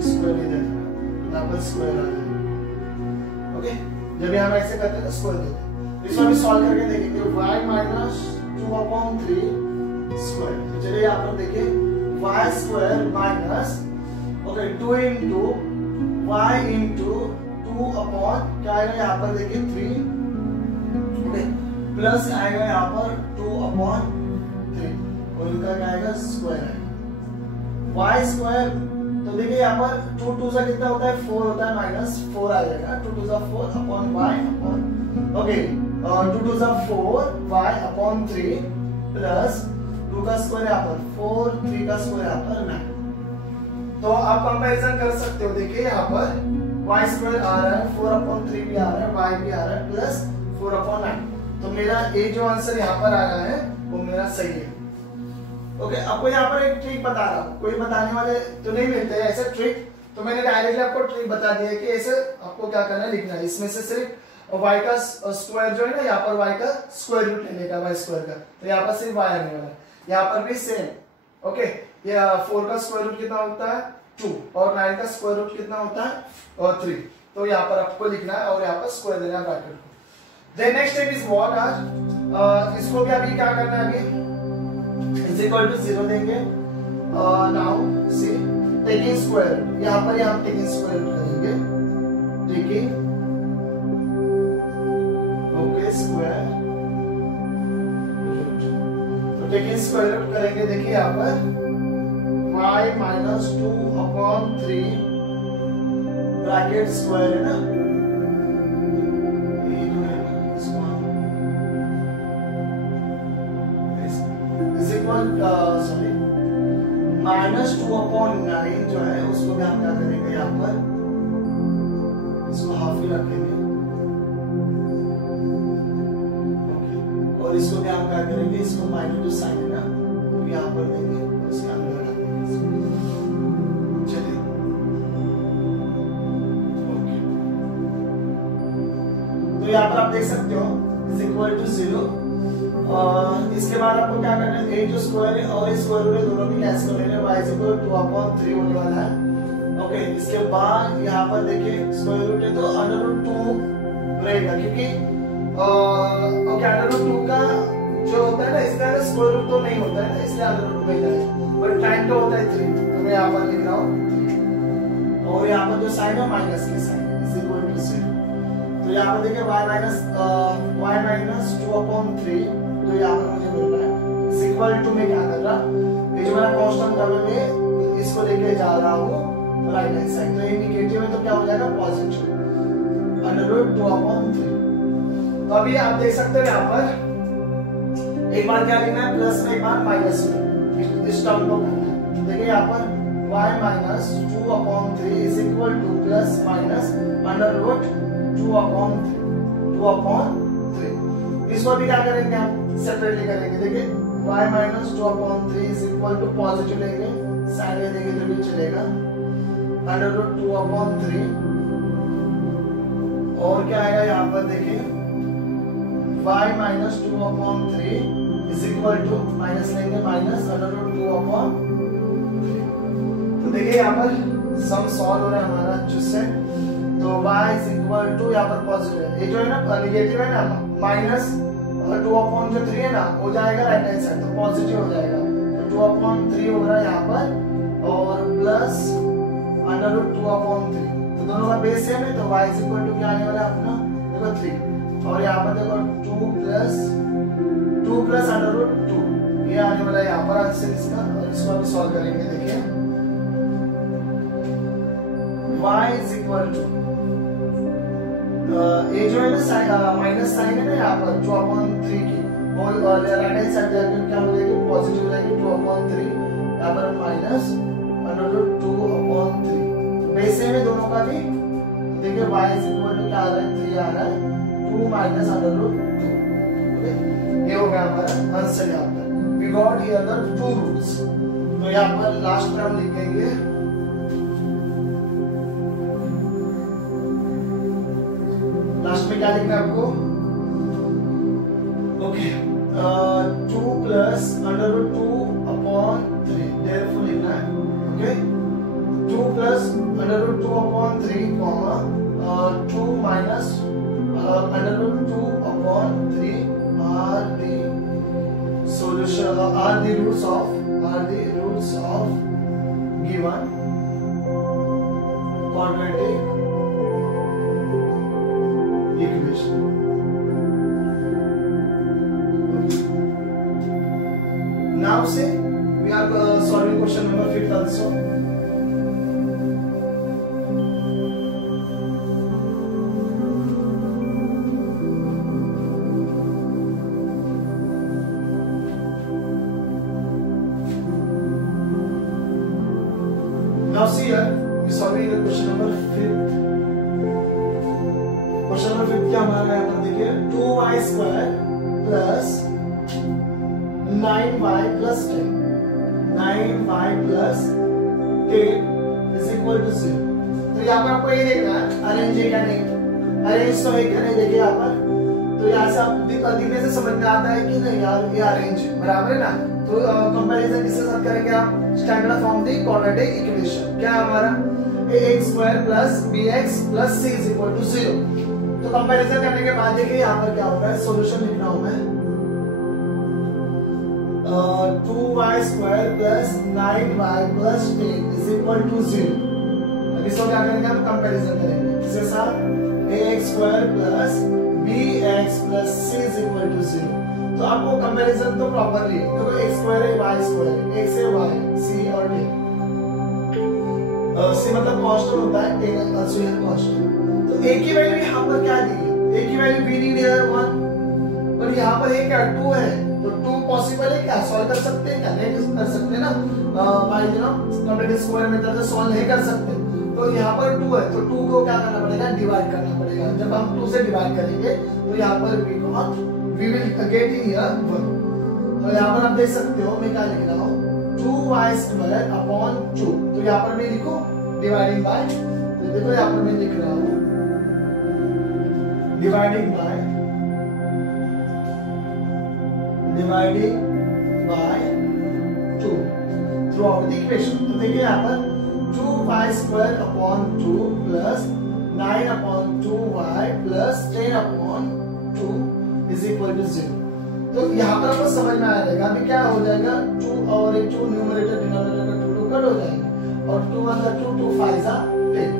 स्क्वायर नहीं देना, यहाँ पर स्क्वायर आ रहा है। ओके, जब हम ऐसे करते हैं तो स्क्वायर देते हैं। इसको भी सॉल्व करके देखेंगे, y माइनस 2/3 स्क्वायर। तो चलिए यहाँ पर देखिए y square minus 2 into y into 2 upon क्या आएगा यहाँ पर, देखिए 3, प्लस आएगा यहाँ पर 2/3 और इनका क्या आएगा, स्क्वायर आएगा। y स्क्वायर, तो देखिए यहाँ पर 2 2 से कितना होता है, 4 होता है, -4 आ जाएगा। 2 2 से 4 अपॉन y अपॉन, ओके, 2 2 से 4 y अपॉन 3 प्लस 2 का स्क्वायर यहाँ पर 4, 3 का स्क्वायर यहाँ पर 9। तो आप कंपैरिजन कर सकते हो। देखिए यहाँ पर y स्क्वायर आ रहा है, 4/3 भी आ रहा है, y भी आ रहा है, प्लस 4/9। तो मेरा ये जो आंसर यहाँ पर आ रहा है वो मेरा सही है। ओके, आपको यहाँ पर एक ट्रिक बता रहा हूँ, कोई बताने वाले तो नहीं मिलते हैं ऐसे ट्रिक, तो मैंने डायरेक्टली आपको ट्रिक बता दिया है कि ऐसे आपको क्या करना है, लिखना है। इसमें से सिर्फ y का स्क्वायर जो है ना, यहाँ पर y का स्क्वायर रूट लेने का, y स्क्वायर का, तो यहाँ पर सिर्फ y आने वाला है। यहाँ पर भी सेम। ओके, ये 4 का स्क्वायर रूट कितना होता है, 2, और 9 का स्क्वायर रूट कितना होता है, और 3। तो यहाँ पर आपको लिखना है और यहाँ पर स्क्वायर देना है ब्रैकेट को। Then next step is what are, इसको भी अभी क्या करना है, अभी इज इक्वल टू 0 देंगे। नाउ सी टेकिंग स्क्वायर, यहाँ पर हम टेकिंग स्क्वायर रूट करेंगे, टेकिंग ओके स्क्वायर रूट। तो टेकिंग स्क्वायर रूट करेंगे, देखिए यहाँ पर y माइनस 2/3 ब्रैकेट स्क्वायर है ना, इज इक्वल सॉरी -2/9 जो है उसको भी हम क्या करेंगे, यहाँ पर इसको हाफ ही रखेंगे। ओके, और इसको भी हम क्या करेंगे, इसको माइनस जो साइन है ना तो यहाँ पर देंगे, उसके अंदर यहाँ पर आप देख सकते हो इज इक्वल टू 0। इसके बाद आपको क्या करना है, जो स्क्वायर है और स्क्वायर रूट है दोनों भी कैंसिल कर लेना है, y इज इक्वल टू 2/3 होने वाला है। ओके, इसके बाद यहाँ पर देखिए स्क्वायर रूट है तो √2 रहेगा, क्योंकि ओके √2 का जो होता है ना, इसका स्क्वायर रूट तो नहीं होता है ना, इसलिए √2 मिलता है, बट टाइम तो होता है 3, तो मैं यहाँ पर लिख रहा हूँ। और यहाँ पर जो साइन है माइनस की साइन इज इक्वल टू 0। तो यहाँ पर देखिए y माइनस 2/3, तो यहाँ पर मुझे मिल रहा है इज इक्वल टू, मैं क्या कर रहा, ये जो मेरा कांस्टेंट टर्म है इसको लेके जा रहा हूँ राइट हैंड साइड, तो ये नेगेटिव है तो क्या हो जाएगा, पॉजिटिव √2/3। तो अभी आप देख सकते हो यहाँ पर एक बार क्या लिखना है, प्लस में एक बार माइनस में, इस टर्म को करना है। देखिए यहाँ पर y minus 2/3 is equal two plus minus √2/3। इसको भी क्या करेंगे, हम सेपरेटली करेंगे। देखिए y minus 2/3 is equal to positive लेंगे, साइन में देंगे तो भी चलेगा, √2/3। और क्या आएगा यहाँ पर देखिए y minus 2/3 is equal to, minus लेंगे माइनस √2/3 देखिए यहाँ पर सम सॉल्व हो रहा है हमारा अच्छे से। तो y इज इक्वल टू यहाँ पर पॉजिटिव है, ये जो है ना नेगेटिव है ना, माइनस 2/3 है ना, हो जाएगा राइट हैंड साइड, तो पॉजिटिव हो जाएगा। तो 2/3 हो रहा है यहाँ पर और प्लस √2/3, तो दोनों का बेस सेम है, तो y इज इक्वल टू क्या आने वाला है अपना, देखो 3, और यहाँ पर देखो 2 प्लस √2, ये आने वाला है यहाँ पर आंसर इसका, और इसको अभी सॉल्व करेंगे। देखिए y इज इक्वल टू ये जो है ना माइनस साइन है ना यहाँ पर 2/3 की, और राइट हैंड साइड जाकर क्या हो जाएगी, पॉजिटिव हो जाएगी 2/3, यहाँ पर माइनस √2/3, बेस है दोनों का भी। देखिए y इज इक्वल टू क्या आ रहा है, 3 आ रहा है, 2 माइनस √2, ये हो गया हमारा आंसर। यहाँ पर we got here the 2 roots. तो यहाँ पर लास्ट में हम लिखेंगे लास्ट में क्या लिखना है आपको, ओके 2 प्लस √2/3 देयरफॉर लिखना है, okay 2 plus √2/3 comma 2 minus √2/3 are the solution, are the roots of given quadratic equation. Now say we are solving question number 5 also. Now see here, we solving the question number 5. Question number 5 क्या हमारा यहाँ पर देखिए 2y² plus 9y plus 10, 9y plus 10 is equal to 0। तो यहाँ पर आपको ये देखना है अरेंज है क्या नहीं, अरेंज तो है क्या नहीं। देखिए यहाँ पर तो यहाँ से आप दिखने से समझ में आता है कि नहीं यार ये अरेंज है, बराबर है ना। तो कंपैरिजन किसके साथ करेंगे आप, स्टैंडर्ड फॉर्म दी क्वाड्रेटिक इक्वेशन, क्या है हमारा ax² plus bx plus c is equal to 0। तो कंपैरिजन करने के बाद देखिए यहाँ पर क्या होगा, सॉल्यूशन लिखना होगा 2y² plus 9y plus 10 is equal to 0। अब इसको क्या करेंगे हम, कंपैरिजन करेंगे इसके साथ ax² plus bx plus c is equal to 0। तो आपको कंपैरिजन तो प्रॉपरली तो x² है y² है, x है y, c और 10, c मतलब कांस्टेंट होता है, 10 आल्सो हियर कांस्टेंट। तो a की वैल्यू यहाँ पर क्या दी है, a की वैल्यू वी नीड हियर 1, और यहाँ पर a क्या 2 है, तो 2 पॉसिबल है क्या, सॉल्व कर सकते हैं क्या, नहीं कर सकते ना, by you know complete square method से सॉल्व नहीं कर सकते। तो यहाँ पर 2 है, तो 2 को क्या करना पड़ेगा, डिवाइड करना पड़ेगा। जब हम 2 से डिवाइड करेंगे तो यहाँ पर we will get in here 1। तो यहाँ पर आप देख सकते हो मैं क्या लिख रहा हूँ 2y² 2। तो यहाँ पर मैं लिखूं डिवाइडिंग बाय, तो देखो यहाँ पर मैं लिख रहा हूँ dividing by 2 through out the equation. तो देखिए यहाँ पर 2y² 2 plus 9/2y plus 10/2 is equal to 0। तो यहाँ पर आपको समझ में आ जाएगा अभी क्या हो जाएगा, 2 और 2 न्यूमरेटर डिनोमिनेटर का 2 कट हो जाएंगे, और 2 1 2 2 5 10।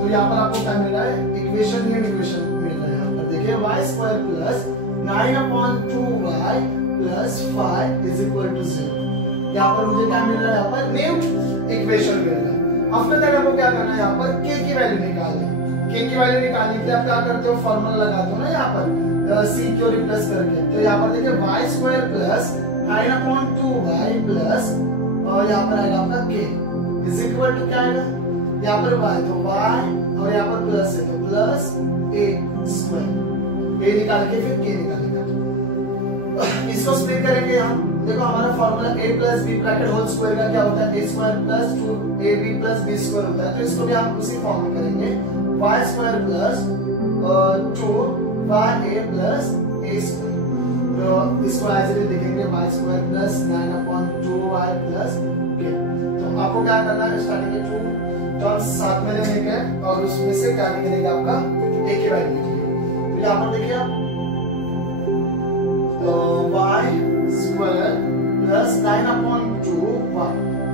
तो यहाँ पर आपको क्या मिल रहा है, इक्वेशन न्यू इक्वेशन मिल रहा है। यहाँ पर देखिए y² plus 9/2y plus 5 is equal to 0। यहाँ पर मुझे क्या मिल रहा है, यहाँ पर न्यू इक्वेशन मिल रहा है। आफ्टर दैट आपको क्या करना है, यहाँ पर k की वैल्यू निकालनी है। k की वैल्यू निकालने के लिए आप क्या करते हो, फॉर्मूला लगाते हो ना यहाँ पर c को रिप्लेस करके। तो यहाँ पर देखिए y² प्लस 9/2y प्लस और यहाँ पर आएगा आपका k इज इक्वल टू क्या आएगा, यहाँ पर y तो y और यहाँ पर प्लस है तो प्लस a², a निकाल के फिर k निकालेगा। इसको स्प्लिट करेंगे हम, देखो हमारा formula a plus B bracket whole square का क्या होता है, a² plus 2ab plus b² होता है। तो इसको भी हम उसी फॉर्म में करेंगे y² plus 2ya plus a²। तो इसको एज इट इज लिखेंगे y² plus 9/2y plus k। तो आपको क्या करना है, स्टार्टिंग के 2 टर्म्स साथ में लेने के और उसमें से क्या निकलेगा आपका एक ही वैल्यू निकलेगी। तो यहाँ पर देखिए आप y square plus 9/2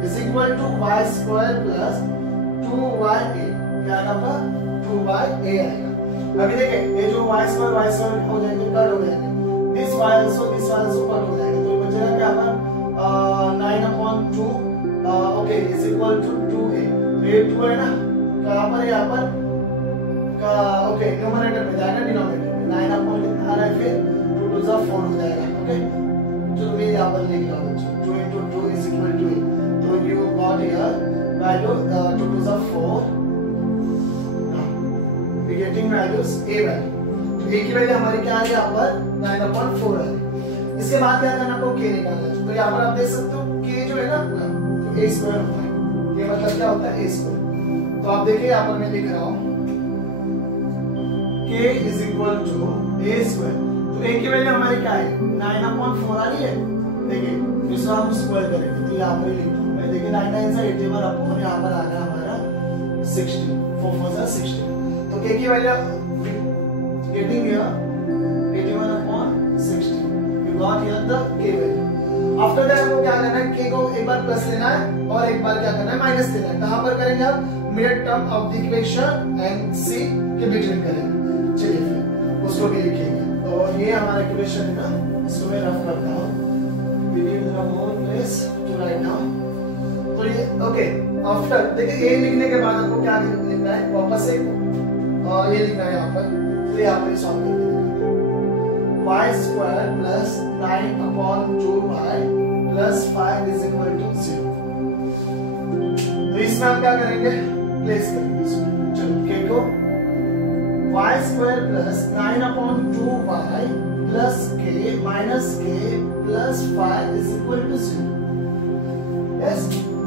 is equal to y square plus 2ya, क्या आएगा 2ya आएगा। अभी देखिए ये जो y स्क्वायर हो जाएंगे, कट हो जाएंगे, दिस y also कट हो जाएगा, तो बचेगा क्या पर 9/2 okay is equal to 2a, ये 2 है ना, यहाँ पर ओके न्यूमरेटर में जाएगा डिनोमिनेटर में 9/, कितना आ रहा है फिर 2 2 4 हो जाएगा। ओके जो मैं यहाँ पर लिख रहा हूँ 2 into 2 is equal to 8, तो you got here value 2 2 4, we getting values a value, तो a की वैल्यू हमारी क्या आ गई यहाँ पर 9/4 आ गई। इसके बाद क्या करना आपको k निकालना है, तो यहाँ पर आप देख सकते हो k जो है ना a स्क्वायर होता है, ये मतलब क्या होता है a स्क्वायर। तो आप देखिए यहाँ पर मैं लिख रहा हूँ k is equal to a square, तो a की वैल्यू हमारी क्या है 9/4 आ रही है। देखिए इसको हम स्क्वायर करेंगे तो यहाँ पर लिख दूं मैं, देखिए 9 9 से 81/, यहाँ पर आ रहा है हमारा 60, 4 4 60, तो k की value getting here 81/60, you got here the k value. After that आपको क्या करना है, k को एक बार प्लस लेना है और एक बार क्या करना है माइनस लेना है। कहां पर करेंगे आप, mid term of the equation and c के बिटवीन करेंगे। चलिए फिर उसको भी लिखेंगे, तो ये हमारा इक्वेशन है ना, इसको मैं रफ करता हूं, we need the more place to write down. तो ये ओके आफ्टर देखिए ये लिखने के बाद आपको क्या लिखना है, वापस से ये लिखना है यहाँ पर, तो यहाँ पर सॉल्व करेंगे y square plus 9/2y plus 5 is equal to 0। तो इसमें हम क्या करेंगे, प्लेस करेंगे इसको। चलो k को y square plus 9/2y plus k minus k plus 5 is equal to 0। Yes,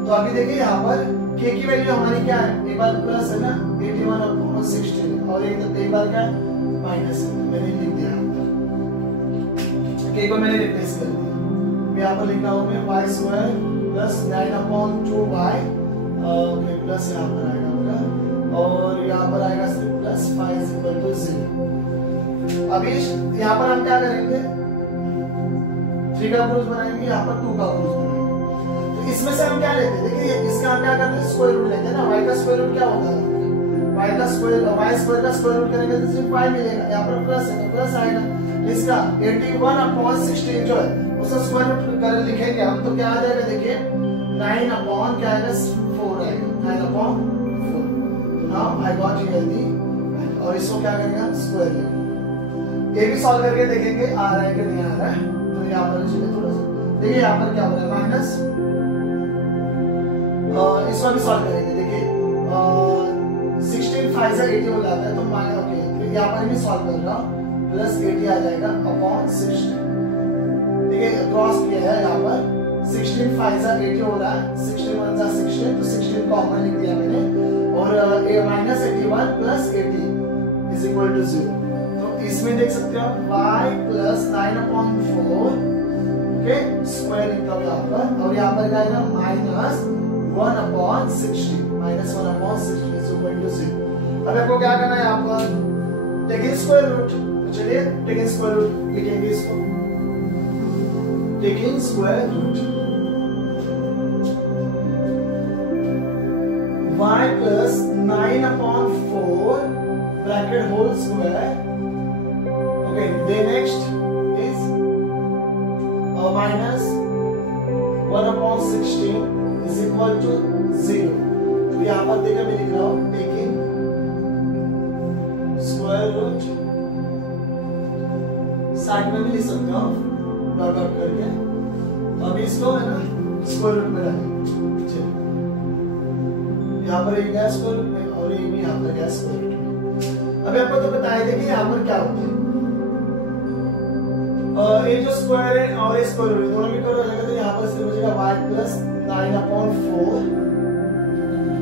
तो अभी देखिए यहाँ पर k की वैल्यू हमारी क्या है, एक बार प्लस है ना 81/16 और एक बार क्या माइनस है, मैंने लिख दिया k को मैंने रिप्लेस कर दिया। मैं यहाँ पर लिख रहा हूँ मैं y square plus 9/2y okay plus यहाँ पर आएगा होगा और यहाँ पर आएगा सिर्फ प्लस 5 इज इक्वल टू 0। अभी यहाँ पर हम क्या करेंगे, 3 का क्रूज बनाएंगे, यहाँ पर 2 का क्रूज बनाएंगे। तो इसमें से हम क्या लेते हैं, देखिए इसका हम क्या करते हैं, स्क्वायर रूट लेते हैं ना, y का स्क्वायर रूट क्या होता है, y स्क्वायर का स्क्वायर रूट करेंगे तो सिर्फ 5 मिलेगा, यहाँ पर प्लस है तो प्लस आएगा। इसका 81/16 जो है उसका स्क्वायर रूट कर लिखेंगे हम, तो क्या आ जाएगा देखिए 9/4 क्या आएगा 4 आएगा, 9/4। नाउ आई गॉट हियर दी, और इसको क्या करेंगे हम स्क्वायर लेंगे। ये भी सॉल्व करके देखेंगे आ रहा है कि नहीं आ रहा है। तो यहाँ पर चलिए थोड़ा सा देखिए यहाँ पर क्या हो रहा है माइनस, इसको भी सॉल्व करेंगे। देखिए 16 5 से 80 हो जाता है, तो माइनस ओके यहाँ पर भी सॉल्व कर रहा हूँ, प्लस 80 आ जाएगा अपॉन 16। देखिए क्रॉस किया है यहाँ पर, 16 5 से 80 हो रहा है, 16 1 से 16, तो 16 कॉमन लिख दिया मैंने, और minus 81 plus 80 is equal to 0। तो इसमें देख सकते हो y प्लस 9/4 ओके स्क्वायर लिखता हूँ यहाँ पर, और यहाँ पर क्या आएगा minus 1/60, minus 1/60 is equal to 0। अब आपको क्या करना है यहाँ पर, टेकिंग स्क्वायर रूट, चलिए टेकिंग स्क्वायर रूट लिखेंगे इसको, taking square root y plus 9/4 bracket whole square okay, then next is minus 1/16 is equal to 0। तो यहाँ पर देखिए मैं लिख रहा हूँ टेकिंग स्क्वायर रूट, साइड में भी लिख सकते हो डॉट डॉट करके। अब इसको है ना स्क्वायर रूट में डालेंगे, यहाँ पर एक गया स्क्वायर रूट में और ये भी यहाँ पर गया स्क्वायर रूट में। अभी आपको तो बताया था कि यहाँ पर क्या होता है, ये जो स्क्वायर है और ये स्क्वायर रूट दोनों भी करो जाएगा, तो यहाँ पर सिर्फ बचेगा y प्लस 9/4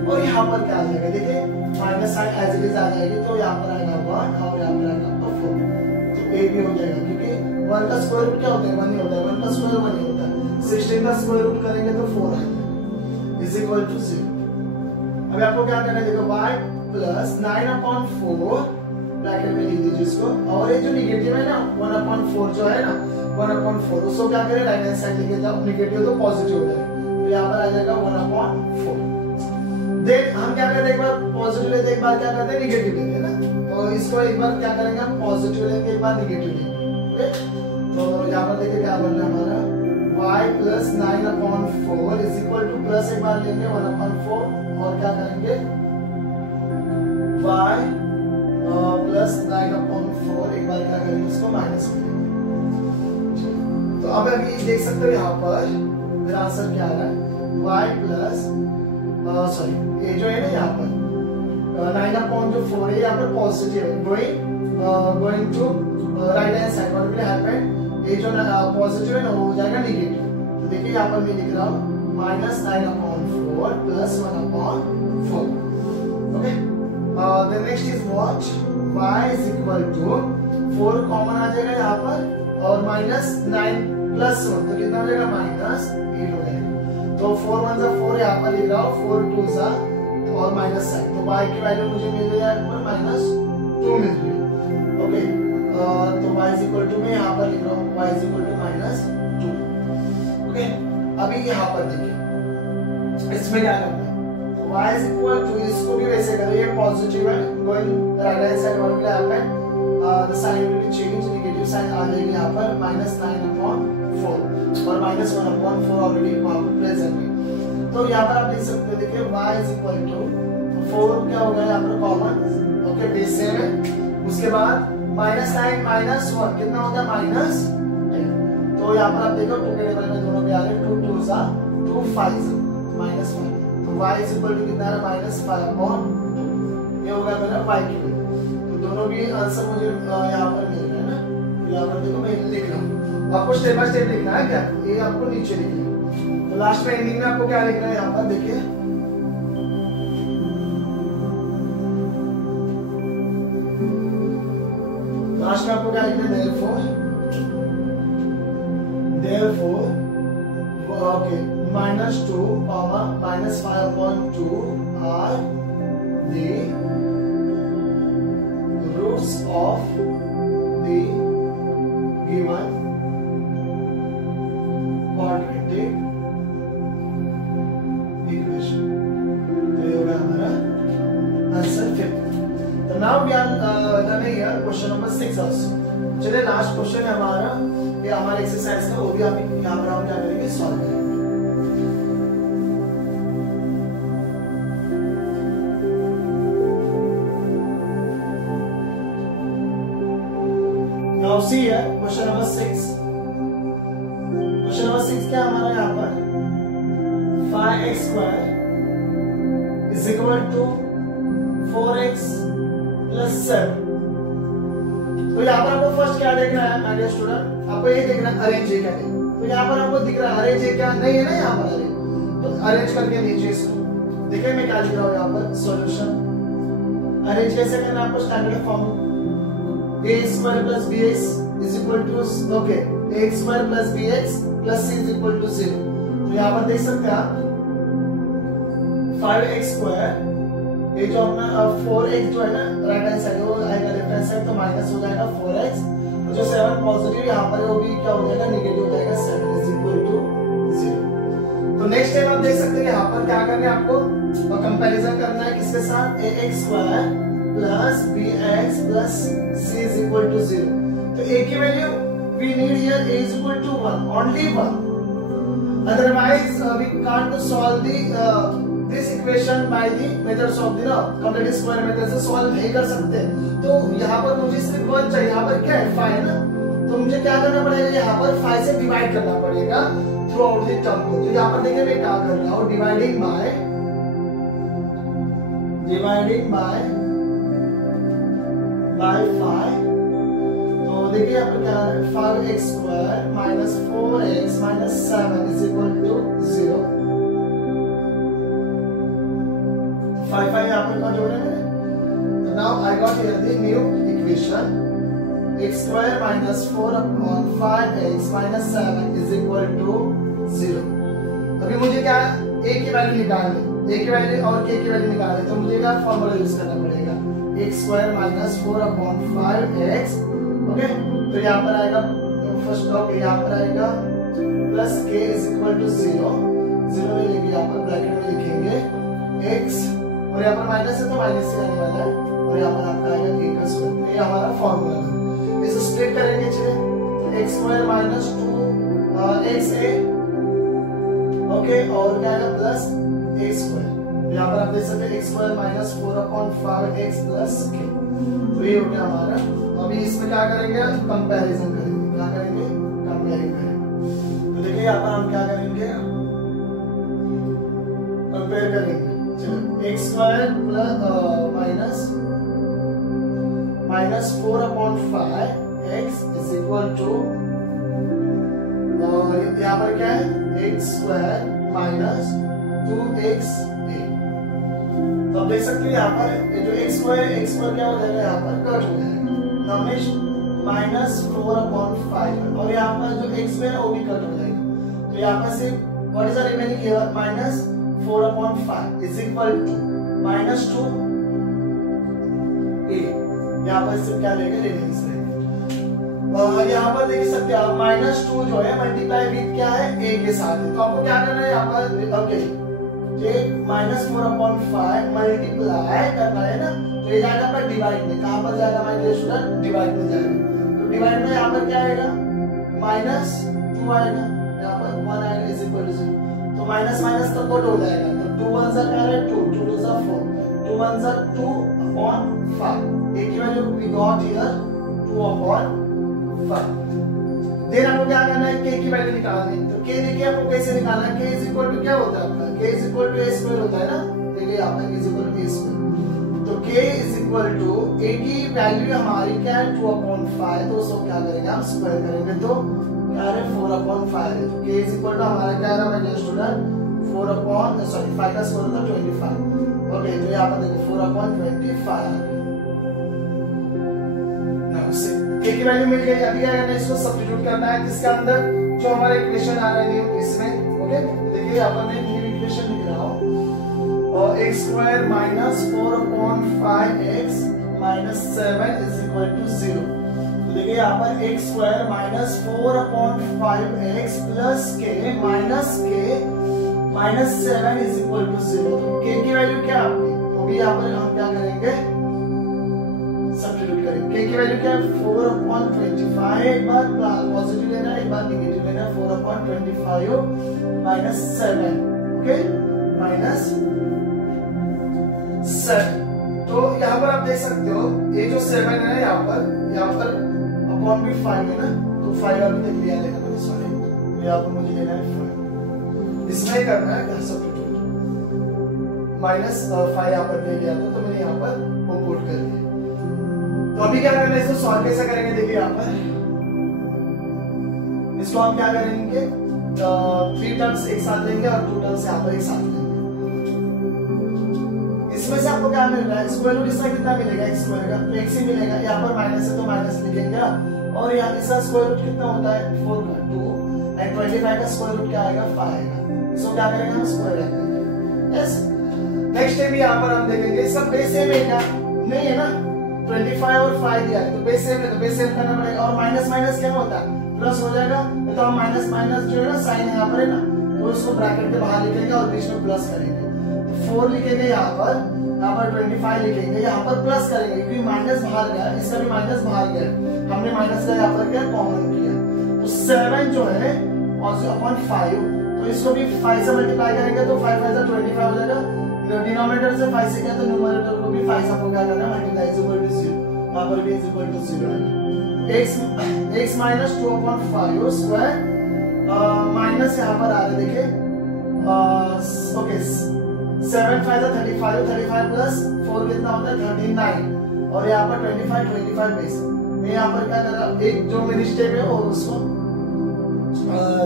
और यहाँ पर क्या आ जाएगा देखिए minus sign as it is आ जाएगी, तो यहाँ पर आएगा 1 और यहाँ पर आएगा 4, तो a भी हो जाएगा क्योंकि 1 का स्क्वायर रूट क्या होता है 1 ही होता है, 1 का स्क्वायर 1 ही होता है। 16 का स्क्वायर रूट करेंगे तो 4 आएगा, इज इक्वल टू 0। अभी आपको क्या करना है, देखो y प्लस 9/4 ब्रैकेट में लिख दीजिए इसको, और ये जो निगेटिव है ना 1/4 जो है ना 1/4, उसको क्या करें राइट हैंड साइड लेके जाओ, निगेटिव तो पॉजिटिव हो जाएगा, तो यहाँ पर आ जाएगा 1/4। देन हम क्या करते हैं, एक बार पॉजिटिव लेते एक बार क्या करते हैं निगेटिव लेते हैं ना, तो इसको एक बार क्या करेंगे हम पॉजिटिव लेंगे एक बार निगेटिव लेंगे। तो यहाँ पर देखिए क्या बन रहा है हमारा y plus 9/4 is equal two plus एक बार लेंगे 1/4 और क्या करेंगे y प्लस 9/4 एक बार क्या करेंगे इसको माइनस करेंगे। तो अब अभी देख सकते हो यहाँ पर मेरा आंसर क्या आ रहा है y प्लस सॉरी ये जो है ना यहाँ पर 9/4 है यहाँ पर पॉजिटिव है, going to right hand side, what will happen, ये जो पॉजिटिव है ना वो हो जाएगा निगेटिव। तो देखिए यहाँ पर मैं लिख रहा हूँ -9/4 plus 1/4। Okay, the next is what, y is equal to 4 common आ जाएगा यहाँ पर और -9 प्लस 1 तो कितना हो जाएगा -8 हो जाएगा। तो 4 1 जा 4 यहाँ पर लिख रहा हूँ, 4 2 जा और माइनस साइन, तो y की वैल्यू मुझे मिल रही है -2 मिल रही है। ओके, तो y इज इक्वल टू मैं यहाँ पर लिख रहा हूँ y is equal to -2। Okay, अभी यहाँ पर देखिए इसमें क्या करना है, y इज इक्वल टू इसको भी वैसे करो, ये पॉजिटिव है going right hand side, what will happen, the sign will be change, negative sign आ जाएगी यहाँ पर -9/4 और -1/4 ऑलरेडी वहां पर प्रेजेंट है। तो यहाँ पर आप देख सकते हो, देखिए y इज इक्वल टू 4 क्या होगा यहाँ पर कॉमन, ओके बेस सेम है, उसके बाद -9 -1 कितना होता है -10। तो यहाँ पर आप देखो 2 के टेबल में दोनों पे आ रहे 2 2 जा 2 5 -5, तो y इज इक्वल टू कितना है -5/2, ये होगा मेरा y की वैल्यू। तो दोनों भी आंसर मुझे यहाँ पर मिल रहा है ना, यहाँ पर देखो मैं लिख रहा हूँ, आपको स्टेप बाय स्टेप लिखना है क्या, ये आपको नीचे लिखना है। तो लास्ट में एंडिंग में आपको क्या लिखना है यहाँ पर देखिए, लास्ट में आपको क्या लिखना है, therefore okay -2, -5/2 are the roots of the given quadratic equation। तो ये होगा हमारा आंसर 5। तो now we are done here question number 6 also. चलिए लास्ट क्वेश्चन है हमारा, ये हमारा एक्सरसाइज का, वो भी आप यहाँ पर हम क्या करेंगे सॉल्व करेंगे। Now see here question number 6। Question number 6 क्या हमारा यहाँ पर 5x² is equal to 4x plus 7। तो यहाँ पर आपको फर्स्ट क्या देखना है माय डियर स्टूडेंट, आपको ये देखना है अरेंज है क्या नहीं। तो यहाँ पर आपको दिख रहा है अरेंज है क्या नहीं है ना, यहाँ पर अरेंज, तो अरेंज करके नीचे इसको देखिए मैं क्या लिख रहा हूँ यहाँ पर सॉल्यूशन। अरेंज कैसे करना है आपको, standard form a² plus bx is equal to okay ax² plus bx plus c is equal to 0। तो यहाँ पर देख सकते हैं आप 5x², ये जो अपना 4x जो है ना राइट हैंड साइड वो आएगा लेफ्ट हैंड साइड, तो माइनस हो जाएगा 4x, और जो 7 पॉजिटिव यहाँ पर वो भी क्या हो जाएगा निगेटिव हो जाएगा, 7 इज इक्वल टू 0। तो नेक्स्ट टाइम आप देख सकते हैं यहाँ पर क्या करना है आपको, कंपैरिजन करना है किसके साथ, ax² plus bx plus c is equal to 0। तो a की value we need here a is equal to 1, only 1, otherwise we can't solve this equation by the methods of the complete square method से सॉल्व नहीं कर सकते। तो यहाँ पर मुझे सिर्फ 1 चाहिए, यहाँ पर क्या है 5 ना, तो मुझे क्या करना पड़ेगा, यहाँ पर 5 से डिवाइड करना पड़ेगा थ्रू आउट द टर्म को। तो यहाँ पर देखिए मैं क्या कर रहा हूँ, डिवाइडिंग बाय 5। तो देखिए यहाँ पर क्या है 5x² minus 4x minus 7 is equal to 0। 5 यहाँ पर क्या जोड़े मैंने, तो now I got here the new equation x² minus 4/5x minus 7 is equal to 0। अभी मुझे क्या a की वैल्यू निकालनी, a की वैल्यू और k की वैल्यू निकालनी, तो मुझे क्या फॉर्मूला यूज करना पड़ेगा, x square minus 4/5x। Okay, तो यहाँ पर आएगा फर्स्ट टर्म, यहाँ पर आएगा plus k is equal to 0 ले लेंगे, यहाँ पर ब्रैकेट में लिखेंगे x और यहाँ पर माइनस है तो माइनस से आने वाला है, और यहाँ पर आपका आएगा k का स्क्वायर। ये हमारा फॉर्मूला है। इसे स्प्लिट करेंगे चलिए, तो x square minus 2xa, okay, और क्या आएगा प्लस a स्क्वायर। यहाँ पर आप देख सकते हैं x square minus 4/5x plus k। तो ये हो गया हमारा। अभी इसमें क्या करेंगे, कंपैरिजन करेंगे, क्या करेंगे, कंपेयरिंग करेंगे। तो देखिए यहाँ पर हम क्या करेंगे, कंपेयर करेंगे। चलो x square plus minus 4/5x is equal to, यहाँ पर क्या है, x स्क्वायर माइनस 2xa। तो आप देख सकते हैं यहाँ पर जो x स्क्वायर क्या हो जाएगा, यहाँ पर कट हो जाएगा, हमें माइनस 4/5, और यहाँ पर जो x स्क्वायर वो भी कट हो जाएगा। तो यहाँ पर से what is the remaining here, minus 4/5 is equal to minus 2a। यहाँ पर सिर्फ क्या लेंगे, रेडियंस लेंगे। यहाँ पर देख सकते हैं आप माइनस 2 जो है मल्टीप्लाई विद क्या है, a के साथ है। तो आपको क्या करना है यहाँ पर, ओके, ये माइनस 4/5 मल्टीप्लाई करना है ना, तो ये जाएगा आपका डिवाइड में। कहाँ पर जाएगा हमारे स्टूडेंट, डिवाइड में जाएगा। तो डिवाइड में यहाँ पर क्या आएगा, माइनस 2 आएगा, यहाँ पर 1 आएगा इज इक्वल टू 0। तो माइनस माइनस तो कट हो जाएगा, तो 2 1 क्या है 2, 2 2 4, 2 1 2/5। a की value we got here 2/5। Then आपको क्या करना है, k की वैल्यू निकालनी है। तो k देखिए आपको कैसे निकालना है, k इज इक्वल टू क्या होता है आपका, k is equal to a square होता है ना। देखिए यहाँ पर k is equal to a square, तो k is equal to a की वैल्यू हमारी क्या है 2/5, तो उसको क्या करेंगे हम स्क्वायर करेंगे, तो क्या है 4/5 है। तो k इज इक्वल टू हमारा क्या है मेरे स्टूडेंट 5 का स्क्वायर होता है 25। ओके, तो यहाँ पर देखो 4/25 k की वैल्यू मिल गई। अभी क्या करना है, इसको सब्स्टिट्यूट करना है जिसके अंदर जो हमारा इक्वेशन आ रहा है इसमें। ओके, देखिए यहाँ पर मैं न्यू इक्वेशन लिख रहा हूँ, और x square minus 4/5x minus 7 is equal to 0। तो देखिए यहाँ पर x square minus 4/5x plus k minus 7 is equal to 0। तो k की वैल्यू क्या आपकी, तो भी यहाँ पर हम क्या करेंगे, सब्स्टिट्यूट करेंगे। k की वैल्यू क्या है 4/25, एक बार पॉजिटिव लेना है, एक बार नेगेटिव लेना है, 4/25 माइनस 7, ओके, माइनस 7। तो यहाँ पर आप देख सकते हो ये जो 7 है यहाँ पर अपॉन भी 5 है ना, तो 5 अभी तक लिया लेना मैंने, सॉरी, तो यहाँ पर मुझे लेना है 5, इसमें करना है सब्स्टिट्यूट, माइनस 5 यहाँ पर दे दिया था, तो मैंने यहाँ पर वो पुट कर दिया। तो अभी क्या करना है, इसको सॉल्व कैसे करेंगे, देखिए यहाँ पर इसको हम क्या करेंगे, 3 टर्म्स एक साथ लेंगे और 2 टर्म्स यहाँ पर एक साथ लेंगे। इसमें से आपको क्या मिल रहा है, स्क्वायर रूट इसका कितना मिलेगा, x स्क्वायर का, तो x ही मिलेगा। यहाँ पर माइनस है तो माइनस लिखेंगे, और यहाँ इसका स्क्वायर रूट कितना होता है 4 का 2, एंड 25 का स्क्वायर रूट क्या आएगा 5 आएगा। इसको क्या करेंगे हम स्क्वायर रख देंगे। यस, नेक्स्ट टाइम यहाँ पर हम देखेंगे इसका बेस सेम है क्या, नहीं है ना, 25 और 5 दिया है तो बेस सेम है, तो बेस सेम करना पड़ेगा। और माइनस माइनस क्या होता है, प्लस हो जाएगा, तो हम माइनस माइनस जो है ना साइन यहाँ पर है ना, तो इसको ब्रैकेट के बाहर लिखेंगे और बीच में प्लस करेंगे। तो 4 लिखेंगे यहाँ पर 25 लिखेंगे, यहाँ पर प्लस करेंगे क्योंकि माइनस बाहर गया, इसका भी माइनस बाहर गया, हमने माइनस का यहाँ पर क्या कॉमन किया। तो 7 जो है अपॉन 5, तो इसको भी 5 से मल्टीप्लाई करेंगे तो 5 5 25 हो जाएगा। डिनोमिनेटर से 5 से क्या, तो न्यूमरेटर को भी 5 से आपको क्या करना है मल्टीप्लाई, इज इक्वल टू 0, यहाँ पर भी इज इक्वल टू 0 है। x माइनस 2/5 स्क्वायर माइनस यहाँ पर आ रहा है, देखिए ओके 7 5 35 प्लस 4 कितना होता है 39, और यहाँ पर 25 बेस। मैं यहाँ पर क्या कर रहा हूँ, एक जो मेरी स्टेप है और उसको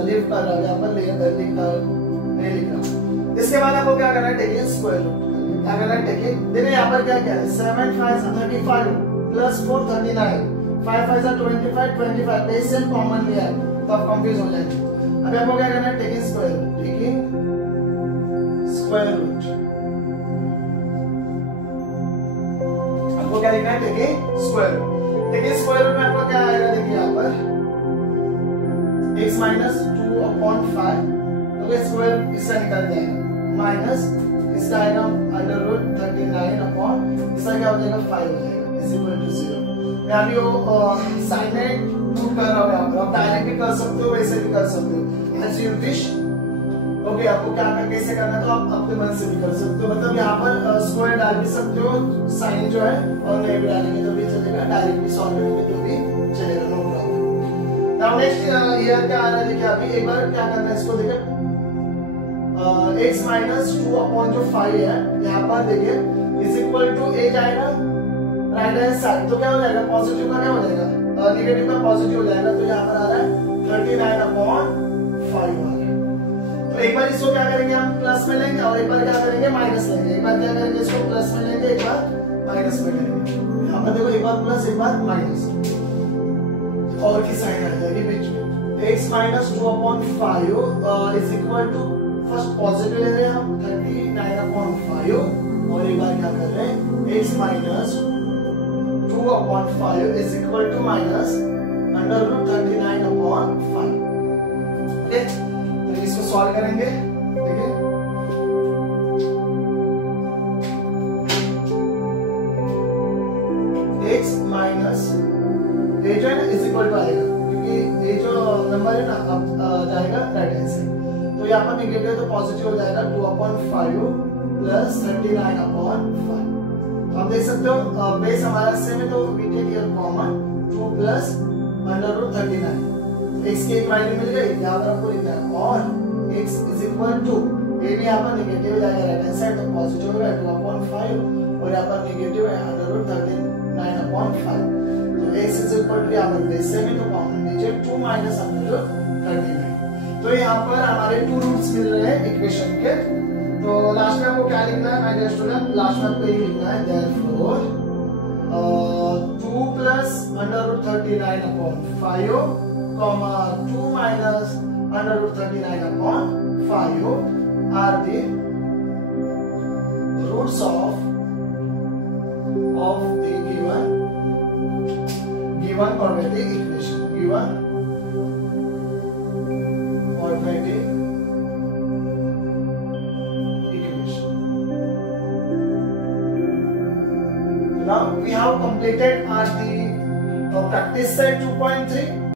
लिव कर रहा हूँ, यहाँ पर नहीं लिख रहा हूँ। इसके बाद आपको क्या करना है, टेकिंग स्क्वायर रूट, क्या करना है टेकिंग, देखिए यहाँ पर क्या क्या है 7 5 35 प्लस 4 39, 5 5 25 बेस से कॉमन लिया है, तो आप कंफ्यूज हो जाएंगे। अभी आपको क्या करना है, taking square root, taking square root. आपको क्या लिखना है, taking square root. Taking square root में आपको क्या आएगा, देखिए यहाँ पर x माइनस 2/5, तो स्क्वायर इससे निकल जाएगा, माइनस इसका आएगा अंडर रूट 39 अपॉन इसका क्या हो जाएगा 5 हो जाएगा, इज इक्वल टू 0। यहाँ भी वो साइन में पुट कर रहा हूँ, आप डायरेक्ट भी कर सकते हो, वैसे भी कर सकते हो, एज यू विश। ओके, आपको क्या कैसे करना है तो आप अपने मन से भी कर सकते हो, मतलब यहाँ पर स्क्वायर डाल भी सकते हो साइन जो है, और नहीं भी डालेंगे तो भी चलेगा, डायरेक्ट भी सॉल्व करेंगे तो भी चलेगा, no problem. Now next year क्या आ रहा है, देखिए अभी एक बार क्या करना है इसको, देखिए x माइनस 2/5 जो 5 है यहाँ पर देखिए इज इक्वल टू a जाएगा राइट हैंड साइड, तो क्या हो जाएगा, पॉजिटिव का क्या हो जाएगा, नेगेटिव का पॉजिटिव हो जाएगा, तो यहाँ पर आ रहा है 39/5 आ रहा है। तो एक बार इसको क्या करेंगे, हम प्लस में लेंगे और एक बार क्या करेंगे, माइनस लेंगे। एक बार क्या करेंगे, इसको प्लस में लेंगे, एक बार माइनस में लेंगे। यहाँ पर देखो एक बार प्लस एक बार माइनस, और की साइन आ जाएगी बीच में। x minus 2/5 is equal to, first positive ले रहे हैं हम 39/5, और एक बार क्या कर रहे हैं, x minus 2/5 is equal to minus under root 39/5। Okay, तो इसको सॉल्व करेंगे, देखिए x माइनस ये जो है ना इज इक्वल टू आएगा, क्योंकि ये जो नंबर है ना अब जाएगा राइट हैंड साइड, तो यहाँ पर नेगेटिव तो पॉजिटिव हो जाएगा 2/5 प्लस 39/5। आप देख सकते हो बेस हमारा सेम है, तो we take here common 2 plus under root 39, x की एक वैल्यू मिल गई, यहाँ पर आपको लिखना है, और x इज इक्वल टू, ये भी यहाँ पर नेगेटिव हो जाएगा राइट हैंड साइड, तो पॉजिटिव होगा 2/5, और यहाँ पर नेगेटिव है अंडर रूट 39/5, तो x इज इक्वल टू यहाँ पर बेस सेम है, तो कॉमन लीजिए 2 माइनस अंडर रूट 39। तो यहाँ पर हमारे 2 रूट्स मिल रहे हैं इक्वेशन के। तो लास्ट में आपको क्या लिखना है माय डियर स्टूडेंट, लास्ट में आपको ये लिखना है therefore 2 plus under root 39/5 comma 2 minus under root 39/5 are the roots of the given quadratic equation, Now we have completed the practice set 2.3.